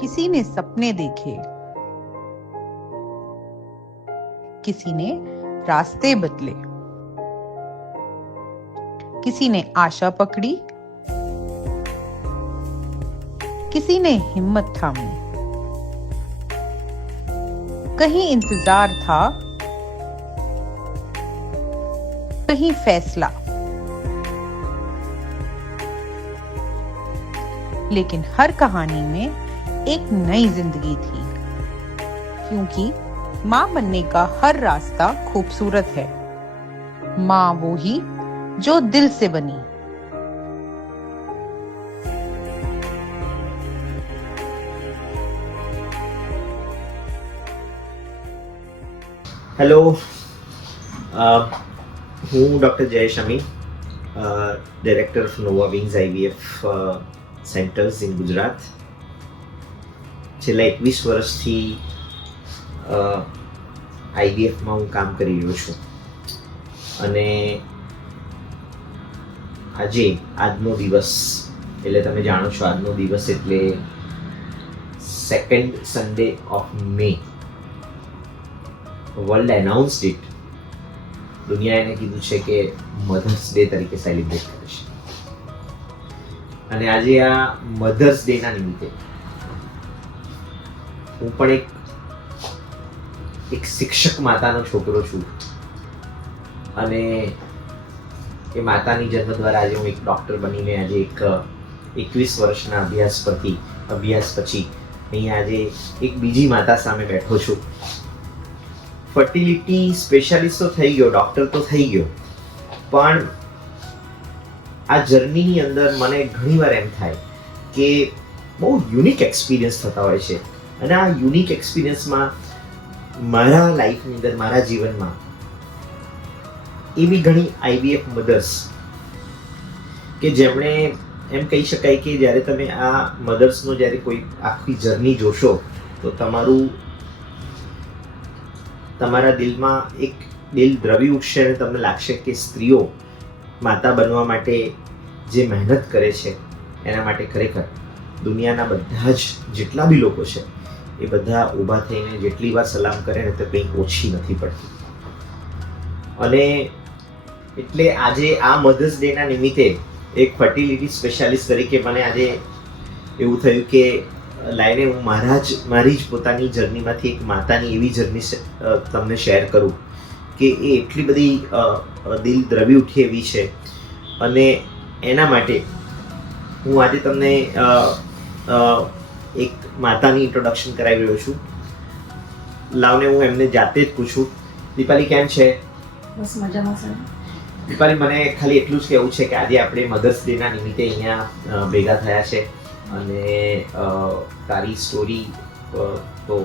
किसी ने सपने देखे, किसी ने रास्ते बदले, किसी ने आशा पकड़ी, किसी ने हिम्मत थामी। कहीं इंतजार था, कहीं फैसला, लेकिन हर कहानी में एक नई जिंदगी थी, क्योंकि माँ बनने का हर रास्ता खूबसूरत है। माँ वो ही जो दिल से बनी। હેલો, હું doctor Jayesh Ami, director of Nova wings IVF centres in Gujarat. છેલ્લા 21 વર્ષથી IVFમાં હું કામ કરી રહ્યો છું અને આજનો દિવસ એટલે તમે જાણો છો, આજનો દિવસ એટલે second Sunday of May. World announced it. દુનિયાએ એને કીધું છે કે મધર્સ ડે તરીકે સેલિબ્રેટ કરે છે. અને આજે આ મધર્સ ડેના નિમિત્તે હું પણ એક શિક્ષક માતાનો છોકરો છું અને એ માતાની જન્મ દ્વારા આજે હું એક ડૉક્ટર બનીને આજે એક 21 વર્ષના અભ્યાસ પછી અહીંયા આજે એક બીજી માતા સામે બેઠો છું. ફર્ટિલિટી સ્પેશિયાલિસ્ટ તો થઈ ગયો, ડૉક્ટર તો થઈ ગયો, પણ આ જર્નીની અંદર મને ઘણીવાર એમ થાય કે બહુ યુનિક એક્સપિરિયન્સ થતા હોય છે. અને આ યુનિક એક્સપિરિયન્સમાં મારા લાઈફની અંદર, મારા જીવનમાં એવી ઘણી IVF મધર્સ કે જેમણે એમ કહી શકાય કે જ્યારે તમે આ મધર્સનો જ્યારે કોઈ આખી જર્ની જોશો તો તમારા દિલમાં એક દિલ દ્રવી ઉઠશે અને તમને લાગશે કે સ્ત્રીઓ માતા બનવા માટે જે મહેનત કરે છે એના માટે ખરેખર દુનિયાના બધા જ જેટલા બી લોકો છે એ બધા ઊભા થઈને જેટલી વાર સલામ કરે ને તો કંઈ ઓછી નથી પડતી. અને એટલે આજે આ મધર્સ ડેના નિમિત્તે એક ફર્ટિલિટી સ્પેશિયાલિસ્ટ તરીકે મને આજે એવું થયું કે લાઈને હું મારી જ પોતાની જર્નીમાંથી એક માતાની એવી જર્ની તમને શેર કરું કે એ એટલી બધી દિલ દ્રવી ઉઠી એવી છે. અને એના માટે હું આજે તમને એક માતાની ઇન્ટ્રોડક્શન કરાવી રહ્યો છું. લાવને હું એમને જાતે જ પૂછું. દીપાલી કેમ છે? બસ મજામાં સર. દીપાલી, મને ખાલી એટલું જ કહેવું છે કે આજે આપણે મધર્સ ડેના નિમિત્તે અહીંયા ભેગા થયા છે અને તારી સ્ટોરી તો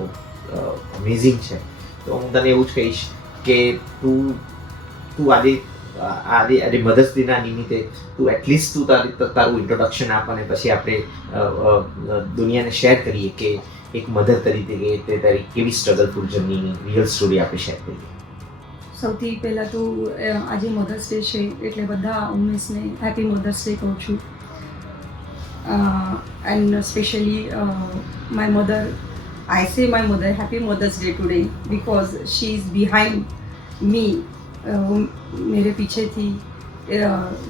અમેઝિંગ છે. તો હું તને એવું જ કહીશ કે તું આજે મધર્સ ડેના નિમિત્તે તું એટલીસ્ટ તારું ઇન્ટ્રોડક્શન આપ અને પછી આપણે દુનિયાને શેર કરીએ કે એક મધર તરીકે તે તારી કેવી સ્ટ્રગલફુલ જર્નીની રિયલ સ્ટોરી આપણે શેર કરીએ. સૌથી પહેલાં તો આજે મધર્સ ડે છે એટલે બધા ઉમેશને હેપી મધર્સ ડે કહું છું. and especially my mother, I say my mother happy Mother's Day today because she is behind me. मेरे पीछे थी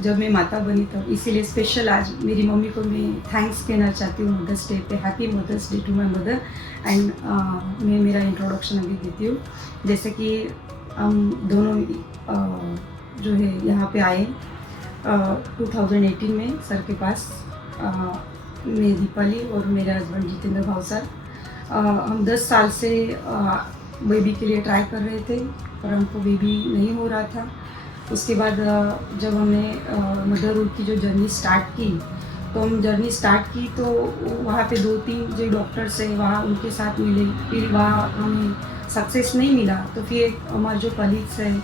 जब मैं माता बनी तब, इसीलिए स्पेशल आज मेरी मम्मी को मैं थैंक्स कहना चाहती हूँ मदर्स डे पे. Happy mother's day to my mother. And मैं मेरा इंट्रोडक्शन अभी देती हूँ. जैसे कि हम दोनों जो है यहाँ पे आए 2018 में सर के पास. मैं दीपाली और मेरे हस्बैंड जितेंद्र भाव सर, हम 10 साल से बेबी के लिए ट्राई कर रहे थे पर हमको बेबी नहीं हो रहा था. उसके बाद जब हमने मदरहुड की जो जर्नी स्टार्ट की तो वहाँ पे 2-3 जो डॉक्टर्स हैं वहाँ उनके साथ मिले. फिर वहाँ हमें सक्सेस नहीं मिला तो फिर हमारे जो कलीग्स हैं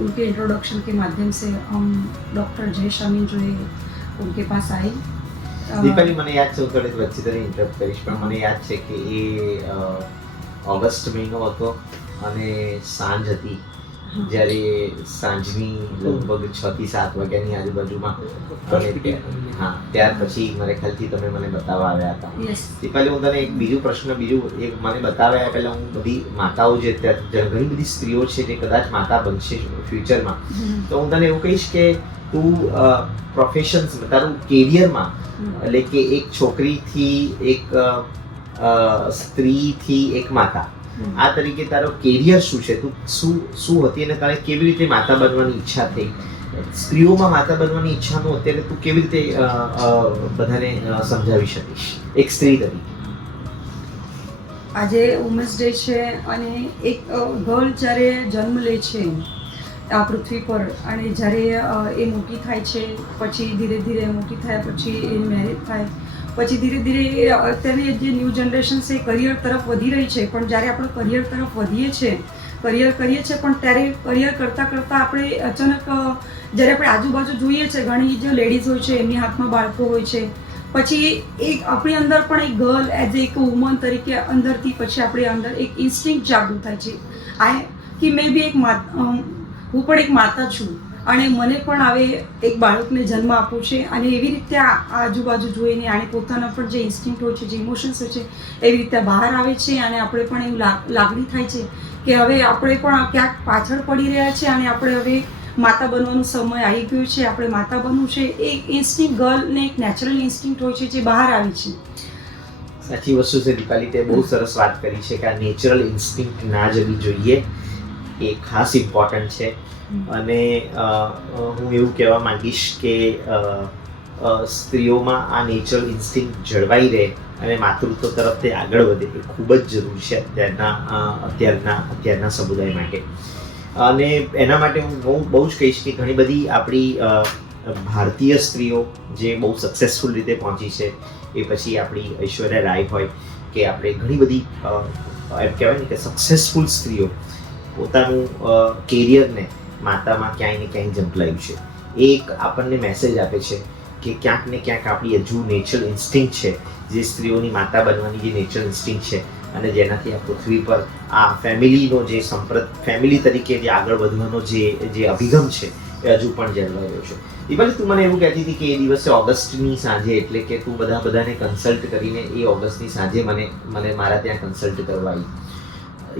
उनके इंट्रोडक्शन के माध्यम से हम डॉक्टर जयेश अमीन जो है उनके पास आए. દીપાલી, મને યાદ છે, હું થોડી વચ્ચે તને ઇન્ટરપ્ટ કરીશ, પણ મને યાદ છે કે એ ઓગસ્ટ મહિનો હતો અને સાંજ હતી જ્યારે સાંજની લગભગ 6 થી 7 વાગ્યાની આજુબાજુમાં હા ત્યાર પછી મારે ખ્યાલથી તમે મને બતાવવા આવ્યા હતા. યસ. દીપાલી, હું તને એક બીજું એક મને બતાવ્યા આવ્યા પહેલા હું બધી માતાઓ જે ઘણી બધી સ્ત્રીઓ છે જે કદાચ માતા બનશે ફ્યુચરમાં, તો હું તને એવું કહીશ કે તું પ્રોફેશન્સ તારું કેરિયરમાં એટલે કે એક છોકરીથી એક સ્ત્રીથી એક માતા આ તરીકે તારો કેરિયર શું છે, તું શું હતી અને તારે કેવી રીતે માતા બનવાની ઈચ્છા થઈ, સ્ત્રીઓમાં માતા બનવાની ઈચ્છાનું અત્યારે તું કેવી રીતે બધાને સમજાવી શકીશ એક સ્ત્રી તરીકે? આજે વુમન્સ ડે છે અને એક ગર્લ જ્યારે જન્મ લે છે આ પૃથ્વી પર અને જ્યારે એ મોટી થાય છે, પછી ધીરે ધીરે મોટી થયા પછી એ મેરેજ થાય, પછી ધીરે ધીરે અત્યારની જે ન્યૂ જનરેશન છે એ કરિયર તરફ વધી રહી છે, પણ જ્યારે આપણે કરિયર તરફ કરીએ છીએ પણ ત્યારે કરિયર કરતાં કરતાં આપણે અચાનક જ્યારે આપણે આજુબાજુ જોઈએ છે ઘણી જે લેડીઝ હોય છે એમની હાથમાં બાળકો હોય છે, પછી એક આપણી અંદર પણ એક ગર્લ એઝ એક વુમન તરીકે અંદરથી પછી આપણી અંદર એક ઇન્સ્ટિંક્ટ જાગૃત થાય છે કે મે બી હું પણ એક માતા છું અને મને પણ હવે એક બાળકને જન્મ આપવો છે અને એવી રીતે આજુબાજુ જોઈને આને પોતાના પણ જે ઇન્સ્ટિંક્ટ હોય છે, જે ઇમોશન્સ હોય છે એવી રીતે બહાર આવે છે અને આપણે પણ એવું લાગણી થાય છે કે હવે આપણે પણ ક્યાંક પાછળ પડી રહ્યા છે અને આપણે હવે માતા બનવાનો સમય આવી ગયો છે, આપણે માતા બનવું છે. એ ઇન્સ્ટિંક્ટ ગર્લને એક નેચરલ ઇન્સ્ટિંક્ટ હોય છે જે બહાર આવી છે. સાચી વસ્તુ છે દીપાલી, તે બહુ સરસ વાત કરી છે કે આ નેચરલ ઇન્સ્ટિંક્ટ ના જવી જોઈએ, એ ખાસ ઇમ્પોર્ટન્ટ છે. અને હું એવું કહેવા માંગીશ કે સ્ત્રીઓમાં આ નેચરલ ઇન્સ્ટિંક્ટ જળવાઈ રહે અને માતૃત્વ તરફ તે આગળ વધે એ ખૂબ જ જરૂરી છે અત્યારના સમુદાય માટે. અને એના માટે હું બહુ જ કહીશ કે ઘણી બધી આપણી ભારતીય સ્ત્રીઓ જે બહુ સક્સેસફુલ રીતે પહોંચી છે, એ પછી આપણી ઐશ્વર્યા રાય હોય કે આપણે ઘણી બધી એમ કહેવાય ને કે સક્સેસફુલ સ્ત્રીઓ પોતાનું કેરિયરને માતામાં ક્યાંય ને ક્યાંય ઝંપલાવ્યું છે. એ એક આપણને મેસેજ આપે છે કે ક્યાંક ને ક્યાંક આપણી હજુ નેચરલ ઇન્સ્ટિંક્ટ છે, જે સ્ત્રીઓની માતા બનવાની જે નેચરલ ઇન્સ્ટિંક્ટ છે અને જેનાથી આ પૃથ્વી પર આ ફેમિલીનો જે ફેમિલી તરીકે જે આગળ વધવાનો જે અભિગમ છે એ હજુ પણ જળવાઈ રહ્યો છે. દીપાલી, તું મને એવું કહેતી હતી કે એ દિવસે ઓગસ્ટની સાંજે એટલે કે તું બધાને કન્સલ્ટ કરીને એ ઓગસ્ટની સાંજે મને મારા ત્યાં કન્સલ્ટ કરવા આવી.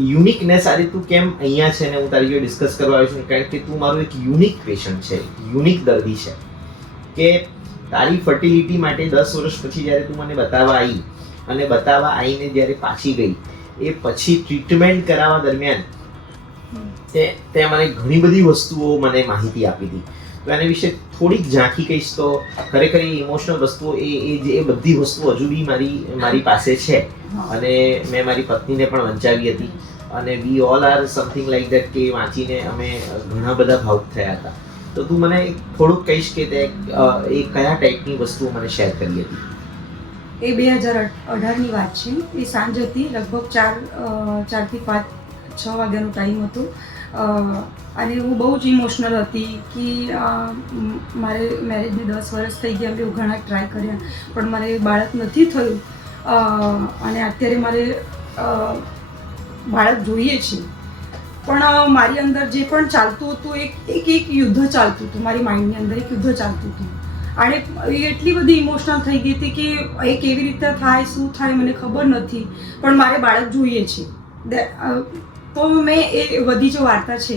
યુનિકનેસ આજે તું કેમ અહીંયા છે ને હું તારી જોડે ડિસ્કસ કરવા આવ્યો છું કારણ કે તું મારું એક યુનિક પેશન્ટ છે, યુનિક દર્દી છે કે તારી ફર્ટિલિટી માટે 10 વર્ષ પછી જ્યારે તું મને બતાવવા આવી અને બતાવવા આવીને જ્યારે પાછી ગઈ એ પછી ટ્રીટમેન્ટ કરાવવા દરમિયાન તે મને ઘણી બધી વસ્તુઓ મને માહિતી આપી હતી. તો એના વિશે થોડીક ઝાંખી કહીશ તો ખરેખર ઇમોશનલ વસ્તુઓ એ બધી વસ્તુઓ હજુ બી મારી પાસે છે અને મેં મારી પત્નીને પણ વંચાવી હતી અને we all are something like that કે વાંચીને અમે ઘણા બધા ભાવુક થયા હતા. તો તું મને થોડુંક કહીશ કે તે એ કયા ટાઈપની વસ્તુઓ મને શેર કરી હતી? એ 2018ની વાત છે. એ સાંજ હતી, લગભગ 4 થી 5 6 વાગ્યાનો ટાઈમ હતો અને હું બહુ જ ઇમોશનલ હતી કે મારે મેરેજને 10 વર્ષ થઈ ગયા, મેં ઘણા ટ્રાય કર્યા પણ મારે બાળક નથી થયું અને અત્યારે મારે બાળક જોઈએ છે. પણ મારી અંદર જે પણ ચાલતું હતું એક યુદ્ધ ચાલતું હતું, મારી માઇન્ડની અંદર એક યુદ્ધ ચાલતું હતું અને એટલી બધી ઇમોશનલ થઈ ગઈ હતી કે એ કેવી રીતે થાય, શું થાય મને ખબર નથી, પણ મારે બાળક જોઈએ છે. તો મેં એ બધી જો વાર્તા છે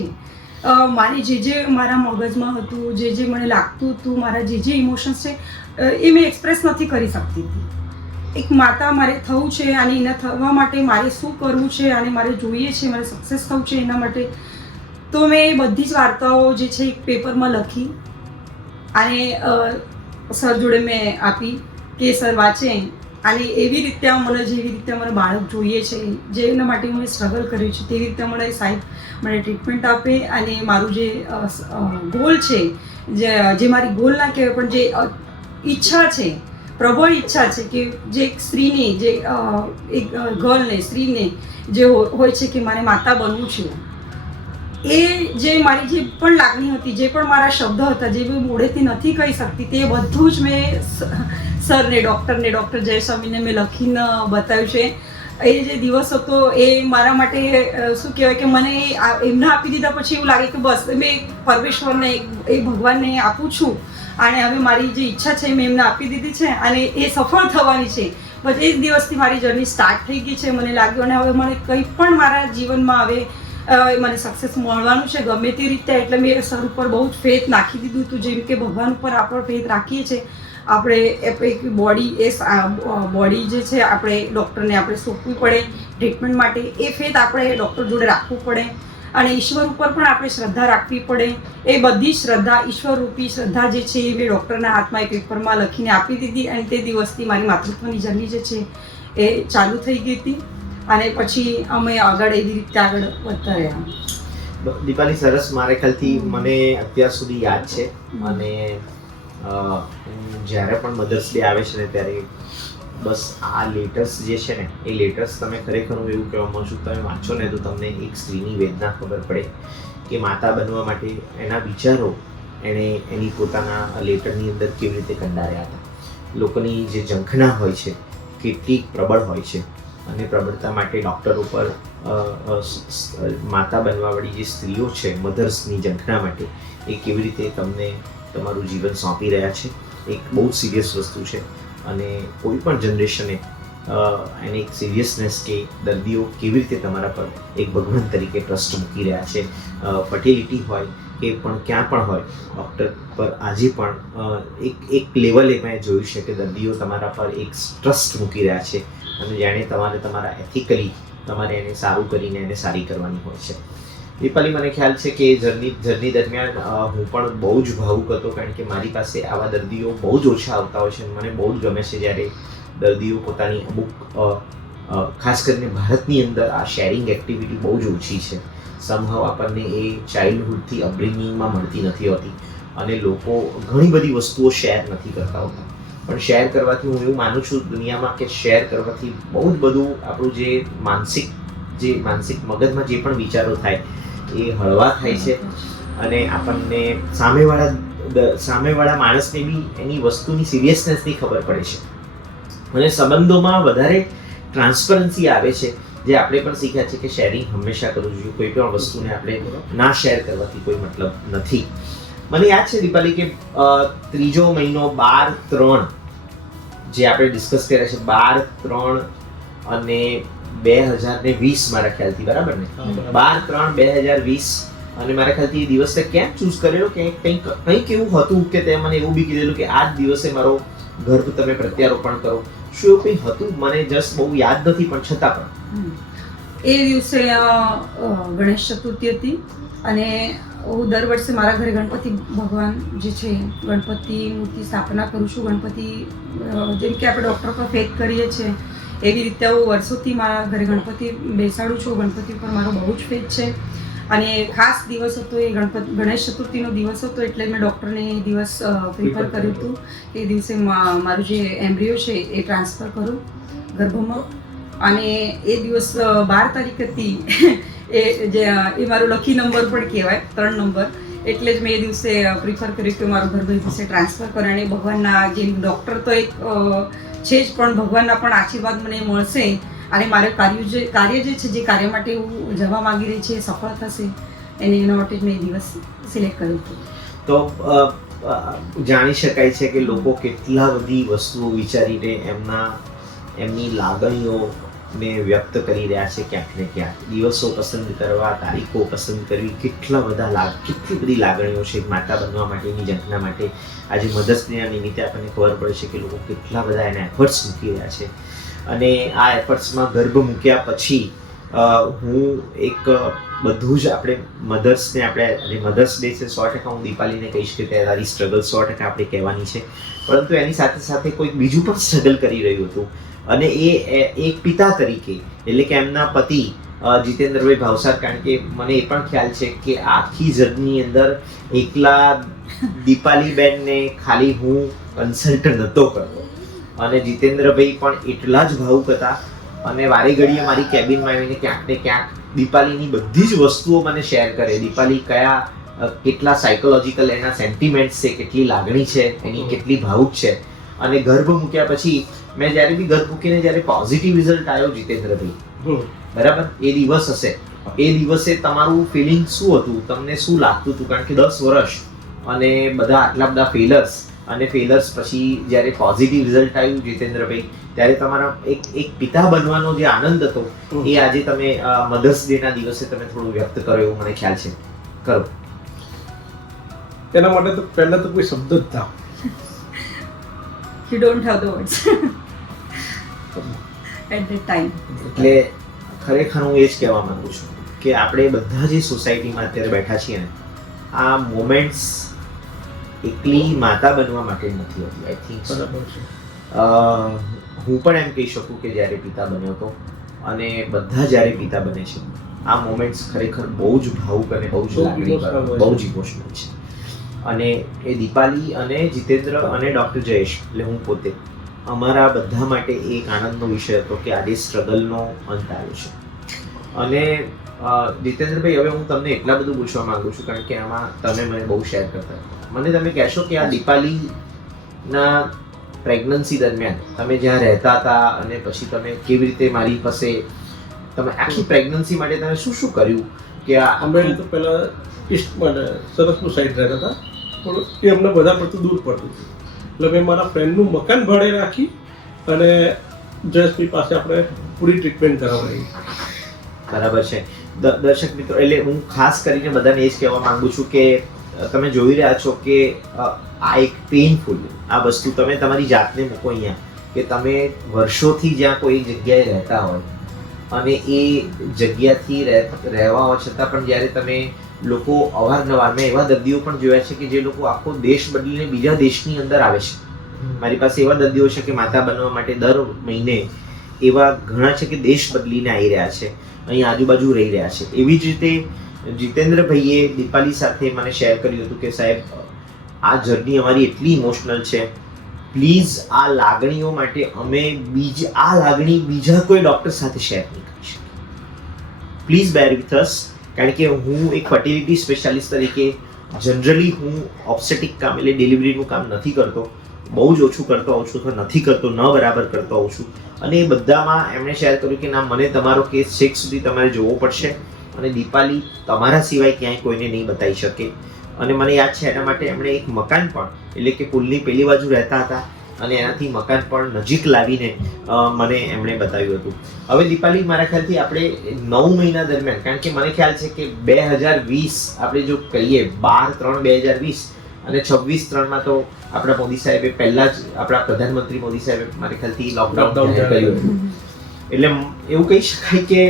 મારી જે મારા મગજમાં હતું, જે મને લાગતું હતું, મારા જે ઇમોશન્સ છે એ મેં એક્સપ્રેસ નથી કરી શકતી હતી. એક માતા મારે થવું છે અને એના થવા માટે મારે શું કરવું છે અને મારે જોઈએ છે, મારે સક્સેસ થવું છે એના માટે. તો મેં એ બધી જ વાર્તાઓ જે છે એક પેપરમાં લખી અને સર જોડે મેં આપી કે સર વાંચે અને એવી રીતે જેવી રીતે મને બાળક જોઈએ છે, જેના માટે હું સ્ટ્રગલ કર્યું છે તેવી રીતે મને સાહેબ મને ટ્રીટમેન્ટ આપે અને મારું જે ગોલ છે, જે મારી ગોલ ના કહેવાય પણ જે ઈચ્છા છે, પ્રબળ ઈચ્છા છે કે જે એક સ્ત્રીની જે એક ગર્લને સ્ત્રીને જે હોય છે કે મારે માતા બનવું છે, એ જે મારી જે પણ લાગણી હતી, જે પણ મારા શબ્દ હતા, જે હું મોઢેથી નથી કહી શકતી, તે બધું જ મેં સરને ડૉક્ટર જયસ્વામીને મેં લખીને બતાવ્યું છે. એ જે દિવસ હતો એ મારા માટે શું કહેવાય કે મને એમને આપી દીધા પછી એવું લાગે કે બસ મેં પરમેશ્વરને એ ભગવાનને આપું છું અને હવે મારી જે ઈચ્છા છે મેં એમને આપી દીધી છે અને એ સફળ થવાની છે. બસ એ જ દિવસથી મારી જર્ની સ્ટાર્ટ થઈ ગઈ છે. મને લાગ્યું અને હવે મને કંઈ પણ મારા જીવનમાં હવે મને સક્સેસ મળવાનું છે ગમે તે રીતે. એટલે મેં સર ઉપર બહુ જ ફેથ નાખી દીધું હતું. જેમ કે ભગવાન ઉપર આપણે ફેથ રાખીએ છીએ, આપણે એક બોડી જે છે આપણે ડૉક્ટરને આપણે સોંપવી પડે ટ્રીટમેન્ટ માટે. એ ફેથ આપણે ડૉક્ટર જોડે રાખવું પડે અને ઈશ્વર ઉપર પણ આપણે શ્રદ્ધા રાખવી પડે. એ બધી શ્રદ્ધા, ઈશ્વરરૂપી શ્રદ્ધા જે છે એ મેં ડૉક્ટરના હાથમાં એક પેપરમાં લખીને આપી દીધી અને તે દિવસથી મારી માતૃત્વની જર્ની જે છે એ ચાલુ થઈ ગઈ હતી અને પછી અમે આગળ એવી રીતે આગળ વધતા રહ્યા. દીપાલી, સરસ. મારે ખ્યાલથી મને અત્યાર સુધી યાદ છે અને જ્યારે પણ મધર્સ ડે આવે છે ને ત્યારે બસ આ લેટર્સ જે છે ને એ લેટર્સ તમે ખરેખર હું એવું કહેવા માંગુ છું, તમે વાંચો ને તો તમને એક સ્ત્રીની વેદના ખબર પડે કે માતા બનવા માટે એના વિચારો એણે એની પોતાના લેટરની અંદર કેવી રીતે કંડાર્યા હતા. લોકોની જે ઝંખના હોય છે કેટલી પ્રબળ હોય છે અને પ્રબળતા માટે ડૉક્ટર ઉપર માતા બનવાવાળી જે સ્ત્રીઓ છે મધર્સની ઝંખના માટે એ કેવી રીતે તમને તમારું જીવન સોંપી રહ્યા છે. એક બહુ જ સિરિયસ વસ્તુ છે અને કોઈ પણ જનરેશને એને એક સિરિયસનેસ કે દર્દીઓ કેવી રીતે તમારા પર એક ભગવાન તરીકે ટ્રસ્ટ મૂકી રહ્યા છે. ફર્ટિલિટી હોય કે પણ ક્યાં પણ હોય, ડૉક્ટર પર આજે પણ એક લેવલે મેં જોયું છે કે દર્દીઓ તમારા પર એક ટ્રસ્ટ મૂકી રહ્યા છે અને જાણે તમારા એથિકલી તમારે એને સારું કરીને એને સારી કરવાની હોય છે. દીપાલી, મને ખ્યાલ છે કે જર્ની દરમિયાન હું પણ બહુ જ ભાવુક હતો કારણ કે મારી પાસે આવા દર્દીઓ બહુ જ ઓછા આવતા હોય છે. મને બહુ જ ગમે છે જ્યારે દર્દીઓ પોતાની અમુક ખાસ કરીને ભારતની અંદર આ શેરિંગ એક્ટિવિટી બહુ જ ઓછી છે. સમહાવ આપણને એ ચાઇલ્ડહુડથી અપબ્રિંગિંગમાં મળતી નથી હોતી અને લોકો ઘણી બધી વસ્તુઓ શેર નથી કરતા હોતા. પણ શેર કરવાથી હું એવું માનું છું દુનિયામાં કે શેર કરવાથી બહુ જ બધું આપણું જે માનસિક મગજમાં જે પણ વિચારો થાય એ હળવા થાય છે અને આપણને સામેવાળા માણસને બી એની વસ્તુની સિરિયસનેસની ખબર પડે છે અને સંબંધોમાં વધારે ટ્રાન્સપરન્સી આવે છે. જે આપણે પણ શીખ્યા છે કે શેરિંગ હંમેશા કરવું જોઈએ. કોઈ પણ વસ્તુને આપણે ના શેર કરવાથી કોઈ મતલબ નથી. મને યાદ છે દીપાલી કે 3 મહિનો 12/3 જે આપણે ડિસ્કસ કર્યા છે 12/3 અને 2020 મારા ખ્યાલથી, બરાબર ને? 12/3/2020 અને મારા ખ્યાલથી એ દિવસે કેમ ચૂઝ કરેલો કે કંઈક એવું હતું કે તે મને એવું બી કીધેલું કે આ જ દિવસે મારો ગર્ભ તમે પ્રત્યારોપણ કરો. શું એવું કંઈ હતું? મને જસ્ટ બહુ યાદ નથી પણ છતાં પણ એ દિવસે ગણેશ ચતુર્થી હતી અને હું દર વર્ષે મારા ઘરે ગણપતિ ભગવાન જે છે ગણપતિ મૂર્તિ સ્થાપના કરું છું. ગણપતિ જેમ કે આપણે ડૉક્ટર પર ફેથ કરીએ છીએ એવી રીતે હું વર્ષોથી મારા ઘરે ગણપતિ બેસાડું છું. ગણપતિ પર મારો બહુ જ ફેથ છે અને ખાસ દિવસ હતો એ ગણેશ ચતુર્થીનો દિવસ હતો એટલે મેં ડૉક્ટરને એ દિવસ પ્રિફર કર્યું હતું એ દિવસે મારું જે એમ્બ્રિયો છે એ ટ્રાન્સફર કરું ગર્ભમાં. અને એ દિવસ 12 તારીખ હતી એ મારો લકી નંબર પણ કહેવાય, 3 નંબર. એટલે જ મેં એ દિવસે પ્રિફર કર્યું કે મારો ગર્ભ એ દિવસે ટ્રાન્સફર કરે અને ભગવાનના જે ડૉક્ટર તો એક છે જ પણ ભગવાનના પણ આશીર્વાદ મને મળશે અને મારે કાર્ય જે છે જે કાર્ય માટે હું જવા માંગી રહી છે સફળ થશે એના માટે જ મેં એ દિવસ સિલેક્ટ કર્યું હતું. તો જાણી શકાય છે કે લોકો કેટલા બધી વસ્તુઓ વિચારીને એમની લાગણીઓને વ્યક્ત કરી રહ્યા છે ક્યાંક ને ક્યાંક. દિવસો પસંદ કરવા, તારીખો પસંદ કરવી, કેટલી બધી લાગણીઓ છે માતા બનવા માટેની ઝંખના માટે. આજે મધર્સ ડેના નિમિત્તે આપણને ખબર પડે છે કે લોકો કેટલા બધા એના એફર્ટ્સ મૂકી રહ્યા છે અને આ એફર્ટ્સમાં ગર્ભ મૂક્યા પછી હું એક બધું જ આપણે મધર્સને આપણે મધર્સ ડે છે 100% હું દીપાલીને કહીશ કે તારી સ્ટ્રગલ 100% આપણે કહેવાની છે, પરંતુ એની સાથે સાથે કોઈક બીજું પણ સ્ટ્રગલ કરી રહ્યું હતું અને એ એક પિતા તરીકે એટલે કે એમના પતિ જીતેન્દ્રભાઈ ભાવસાર. કારણ કે મને એ પણ ખ્યાલ છે કે આખી જર્ની અંદર એકલા દીપાલીબેનને ખાલી હું કન્સલ્ટ નહોતો કરતો અને જીતેન્દ્રભાઈ પણ એટલા જ ભાવુક હતા અને વારે ઘડીએ મારી કેબિનમાં આવીને ક્યાંક ને ક્યાંક દીપાલીની બધી જ વસ્તુઓ મને શેર કરે. દીપાલી કેટલા સાયકોલોજીકલ એના સેન્ટિમેન્ટ્સ છે, કેટલી લાગણી છે એની, કેટલી ભાવુક છે. અને ગર્ભ મૂક્યા પછી મેં જ્યારે બી ઘર મૂકીને જ્યારે પોઝિટિવ રિઝલ્ટ આવ્યો જીતેન્દ્રભાઈ, બરાબર, એ દિવસ હશે, એ દિવસે તમારું ફિલિંગ શું હતું, તમને શું લાગતું હતું? કારણ કે 10 વર્ષ અને આટલા બધા ફેલર્સ અને ફેલર્સ પછી જ્યારે પોઝિટિવ રિઝલ્ટ આવ્યું જીતેન્દ્રભાઈ, ત્યારે તમારા એક પિતા બનવાનો જે આનંદ હતો એ આજે તમે મધર્સ ડે ના દિવસે તમે થોડું વ્યક્ત કરો એવું મને ખ્યાલ છે. કરો. એના માટે તો પહેલા તો કોઈ શબ્દ જ હતા. You don't have the words at that time. એટલે ખરેખર હું એ જ કહેવા માંગુ છું કે આપણે બધા જે સોસાયટીમાં અત્યારે બેઠા છીએ ને, આ મોમેન્ટ્સ એકલી માતા બનવા માટે નથી હોતી. આઈ થિંક બરાબર છે. હું પણ એમ કહી શકું કે જ્યારે પિતા બન્યો હતો અને બધા જ્યારે પિતા બને છે, આ મોમેન્ટ્સ ખરેખર બહુ જ ભાવુક અને બહુ જ લાગણીવાળા, બહુ જ ઇમોશનલ છે. અને એ દીપાલી અને જીતેન્દ્ર અને ડૉક્ટર જયેશ, એટલે હું પોતે, અમારા બધા માટે એક આનંદનો વિષય હતો કે આજે સ્ટ્રગલનો અંત આવ્યો છે. અને જીતેન્દ્રભાઈ, હવે હું તમને એટલા બધું પૂછવા માંગુ છું કારણ કે આમાં તમે મને બહુ શેર કરતા હતા. મને તમે કહેશો કે આ દીપાલીના પ્રેગ્નન્સી દરમિયાન તમે જ્યાં રહેતા હતા અને પછી તમે કેવી રીતે મારી પાસે તમે આખી પ્રેગ્નન્સી માટે તમે શું શું કર્યું? કે અમે તો પહેલા ઈસ્ટમાં સરસપુર સાઈડ રહેતા હતા, પણ એ અમને બધા પડતું દૂર પડતું હતું. એટલે મેં મારા ફ્રેન્ડનું મકાન ભાડે રાખી અને જયેશભાઈ પાસે આપણે પૂરી ટ્રીટમેન્ટ કરાવડાવી. બરાબર છે. દર્શક મિત્રો, એટલે હું ખાસ કરીને બધાને એ જ કહેવા માંગુ છું કે તમે જોઈ રહ્યા છો કે આ એક પેઇનફુલ આ વસ્તુ, તમે તમારી જાતને મૂકો અહીંયા કે તમે વર્ષોથી જ્યાં કોઈ જગ્યાએ રહેતા હોય અને એ જગ્યાથી રહેવા છતાં પણ જ્યારે તમે લોકો અવારનવાર, મેં એવા દર્દીઓ પણ જોયા છે કે જે લોકો આખો દેશ બદલીને બીજા દેશની અંદર આવે છે. મારી પાસે એવા દર્દીઓ છે કે માતા બનવા માટે દર મહિને એવા ઘણા છે કે દેશ બદલીને આવી રહ્યા છે, અહીં આજુબાજુ રહી રહ્યા છે. એવી જ રીતે જીતેન્દ્રભાઈએ દીપાલી સાથે મને શેર કર્યું હતું કે સાહેબ, આ જર્ની અમારી એટલી ઇમોશનલ છે, પ્લીઝ આ લાગણીઓ માટે અમે આ લાગણી બીજા કોઈ ડૉક્ટર સાથે શેર નહીં કરી શકીએ. Please bear with us. કારણ કે હું એક ફર્ટિલિટી સ્પેશિયાલિસ્ટ તરીકે જનરલી હું ઓબ્સ્ટેટિક કામ એટલે ડિલિવરીનું કામ નથી કરતો, બહુ જ ઓછું કરતો હોઉં છું, નથી કરતો, ન બરાબર કરતો હોઉં છું. અને એ બધામાં એમણે શેર કર્યું કે ના, મને તમારો કેસ છેક સુધી તમારે જોવો પડશે અને દીપાલી તમારા સિવાય ક્યાંય કોઈને નહીં બતાવી શકે. અને મને યાદ છે એના માટે એમણે એક મકાન પણ, એટલે કે પુલની પેલી બાજુ રહેતા હતા અને એનાથી મકાન પણ નજીક લાવીને મને એમણે બતાવ્યું હતું. હવે દીપાલી, મારા ખ્યાલથી આપણે 9 મહિના દરમિયાન, કારણ કે મને ખ્યાલ છે કે 2020 આપણે જો કહીએ 12/3/2020 અને 26/3 તો આપણા મોદી સાહેબે પહેલા જ, આપણા પ્રધાનમંત્રી મોદી સાહેબે મારા ખ્યાલથી લોકડાઉન કર્યું હતું. એટલે એવું કહી શકાય કે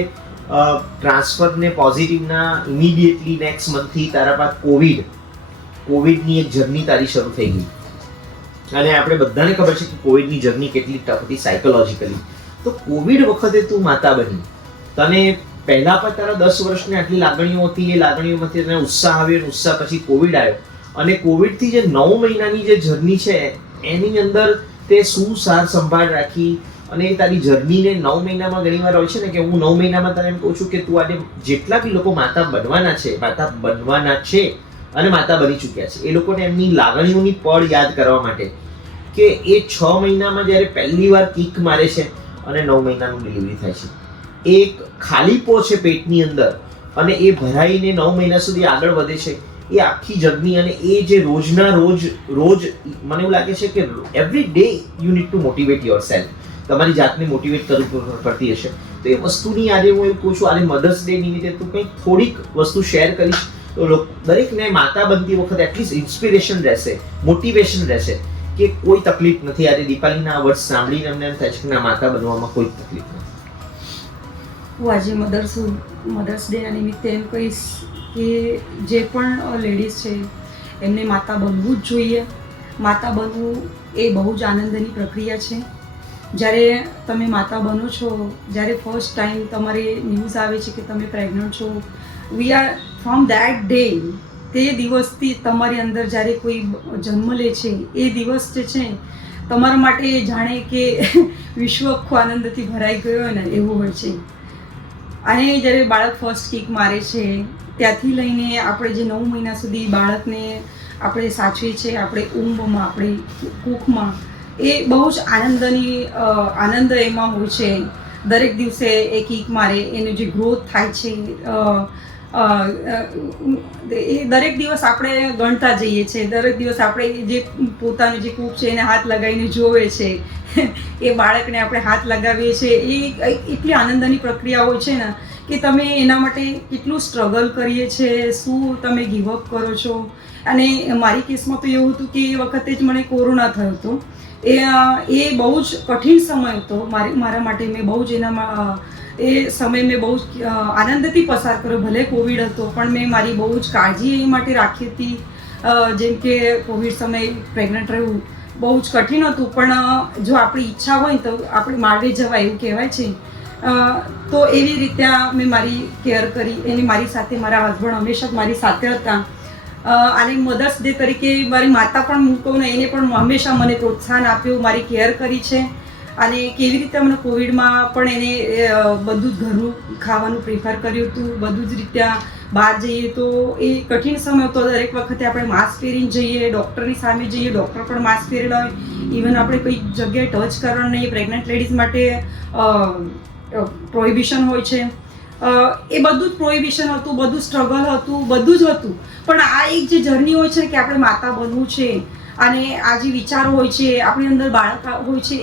ટ્રાન્સફર ને પોઝિટિવના ઇમિડિયેટલી નેક્સ્ટ મંથથી તારા પાસે કોવિડની એક જર્ની તારી શરૂ થઈ ગઈ. અને આપણે બધાને ખબર છે કે કોવિડની જર્ની કેટલી ટફ હતી સાયકોલોજીકલી. તો કોવિડ વખતે તું માતા બની, તને પહેલા પણ તારા 10 વર્ષની આટલી લાગણીઓ હતી, એ લાગણીઓમાંથી તને ઉત્સાહ આવ્યો, ઉત્સાહ પછી કોવિડ આવ્યો અને કોવિડથી જે 9 મહિનાની જે જર્ની છે એની અંદર તે શું સાર સંભાળ રાખી અને તારી જર્નીને 9 મહિનામાં ઘણીવાર હોય છે ને કે હું 9 મહિનામાં તને એમ કહું છું કે તું આજે જેટલા બી લોકો માતા બનવાના છે અને માતા બની ચૂક્યા છે, એ લોકોને એમની લાગણીઓની પળ યાદ કરવા માટે કે એ 6 મહિનામાં જ્યારે પહેલી વાર કિક મારે છે અને 9 મહિનાનું ડિલિવરી થાય છે, એક ખાલીપો છે પેટની અંદર અને એ ભરાઈને 9 મહિના સુધી આગળ વધે છે, એ આખી જર્ની. અને એ જે રોજના રોજ મને એવું લાગે છે કે every day you need to motivate your self, તમારી જાતને મોટિવેટ કરવી પડતી હશે. તો એ વસ્તુની આજે હું એવું કહું છું, આજે મધર્સ ડે નિમિત્તે તું કંઈક થોડીક વસ્તુ શેર કરીશ તો દરેકને માતા બનતી વખતે એટલીસ્ટ ઇન્સ્પિરેશન રહેશે, મોટિવેશન રહેશે કે કોઈ તકલીફ નથી. આજે દીપાલીના આ વર્ડ સાંભળીને અમને એમ થાય છે કે ના, માતા બનવામાં કોઈ તકલીફ નથી. હું આજે મધર્સ ડેના નિમિત્તે એમ કહીશ કે જે પણ લેડીઝ છે એમને માતા બનવું જ જોઈએ. માતા બનવું એ બહુ જ આનંદની પ્રક્રિયા છે. જ્યારે તમે માતા બનો છો, જ્યારે ફર્સ્ટ ટાઈમ તમારે ન્યૂઝ આવે છે કે તમે પ્રેગ્નન્ટ છો, we are from that day, તે દિવસથી તમારી અંદર જ્યારે કોઈ જન્મ લે છે એ દિવસ જે છે તમારા માટે જાણે કે વિશ્વ આખું આનંદથી ભરાઈ ગયો હોય ને એવું હોય છે. અને જ્યારે બાળક ફર્સ્ટ કિક મારે છે ત્યાંથી લઈને આપણે જે 9 મહિના સુધી બાળકને આપણે સાચવીએ છીએ, આપણે ઊંઘમાં, આપણે કૂખમાં, એ બહુ જ આનંદ એમાં હોય છે. દરેક દિવસે એ કિક મારે, એનો જે ગ્રોથ થાય છે, એ દરેક દિવસ આપણે ગણતા જઈએ છીએ. દરેક દિવસ આપણે જે પોતાનું જે કૂપ છે એને હાથ લગાવીને જોવે છે, એ બાળકને આપણે હાથ લગાવીએ છીએ. એ એટલી આનંદની પ્રક્રિયા હોય છે ને કે તમે એના માટે કેટલું સ્ટ્રગલ કરીએ છીએ, શું તમે ગીવઅપ કરો છો. અને મારી કેસમાં તો એવું હતું કે એ વખતે જ મને કોરોના થયો હતો. એ બહુ જ કઠિન સમય હતો મારા માટે. મેં બહુ જ એ સમય મેં બહુ જ આનંદથી પસાર કર્યો. ભલે કોવિડ હતો પણ મેં મારી બહુ જ કાળજી એ માટે રાખી હતી. જેમ કે કોવિડ સમયે પ્રેગ્નન્ટ રહેવું બહુ જ કઠિન હતું, પણ જો આપણી ઈચ્છા હોય તો આપણે માળવે જવાય એવું કહેવાય છે. તો એવી રીતે મેં મારી કેર કરી. એની મારી સાથે મારા હસબન્ડ હંમેશા જ મારી સાથે હતા. અને મધર્સ ડે તરીકે મારી માતા પણ હું કહું ને, એને પણ હંમેશા મને પ્રોત્સાહન આપ્યું, મારી કેર કરી છે. અને કેવી રીતે મને કોવિડમાં પણ એને બધું જ ઘરનું ખાવાનું પ્રિફર કર્યું હતું. બધું જ રીતે બહાર જઈએ તો એ કઠિન સમય હતો. દરેક વખતે આપણે માસ્ક પહેરીને જઈએ, ડૉક્ટરની સામે જઈએ, ડૉક્ટર પણ માસ્ક પહેરેલા હોય. ઇવન આપણે કોઈ જગ્યાએ ટચ કરવાનું નહીં, પ્રેગ્નન્ટ લેડીઝ માટે પ્રોહિબિશન હોય છે. એ બધું જ પ્રોહિબિશન હતું, બધું સ્ટ્રગલ હતું, બધું જ હતું. પણ આ એક જે જર્ની હોય છે કે આપણે માતા બનવું છે અને આ જે વિચારો હોય છે, આપણી અંદર બાળક હોય છે,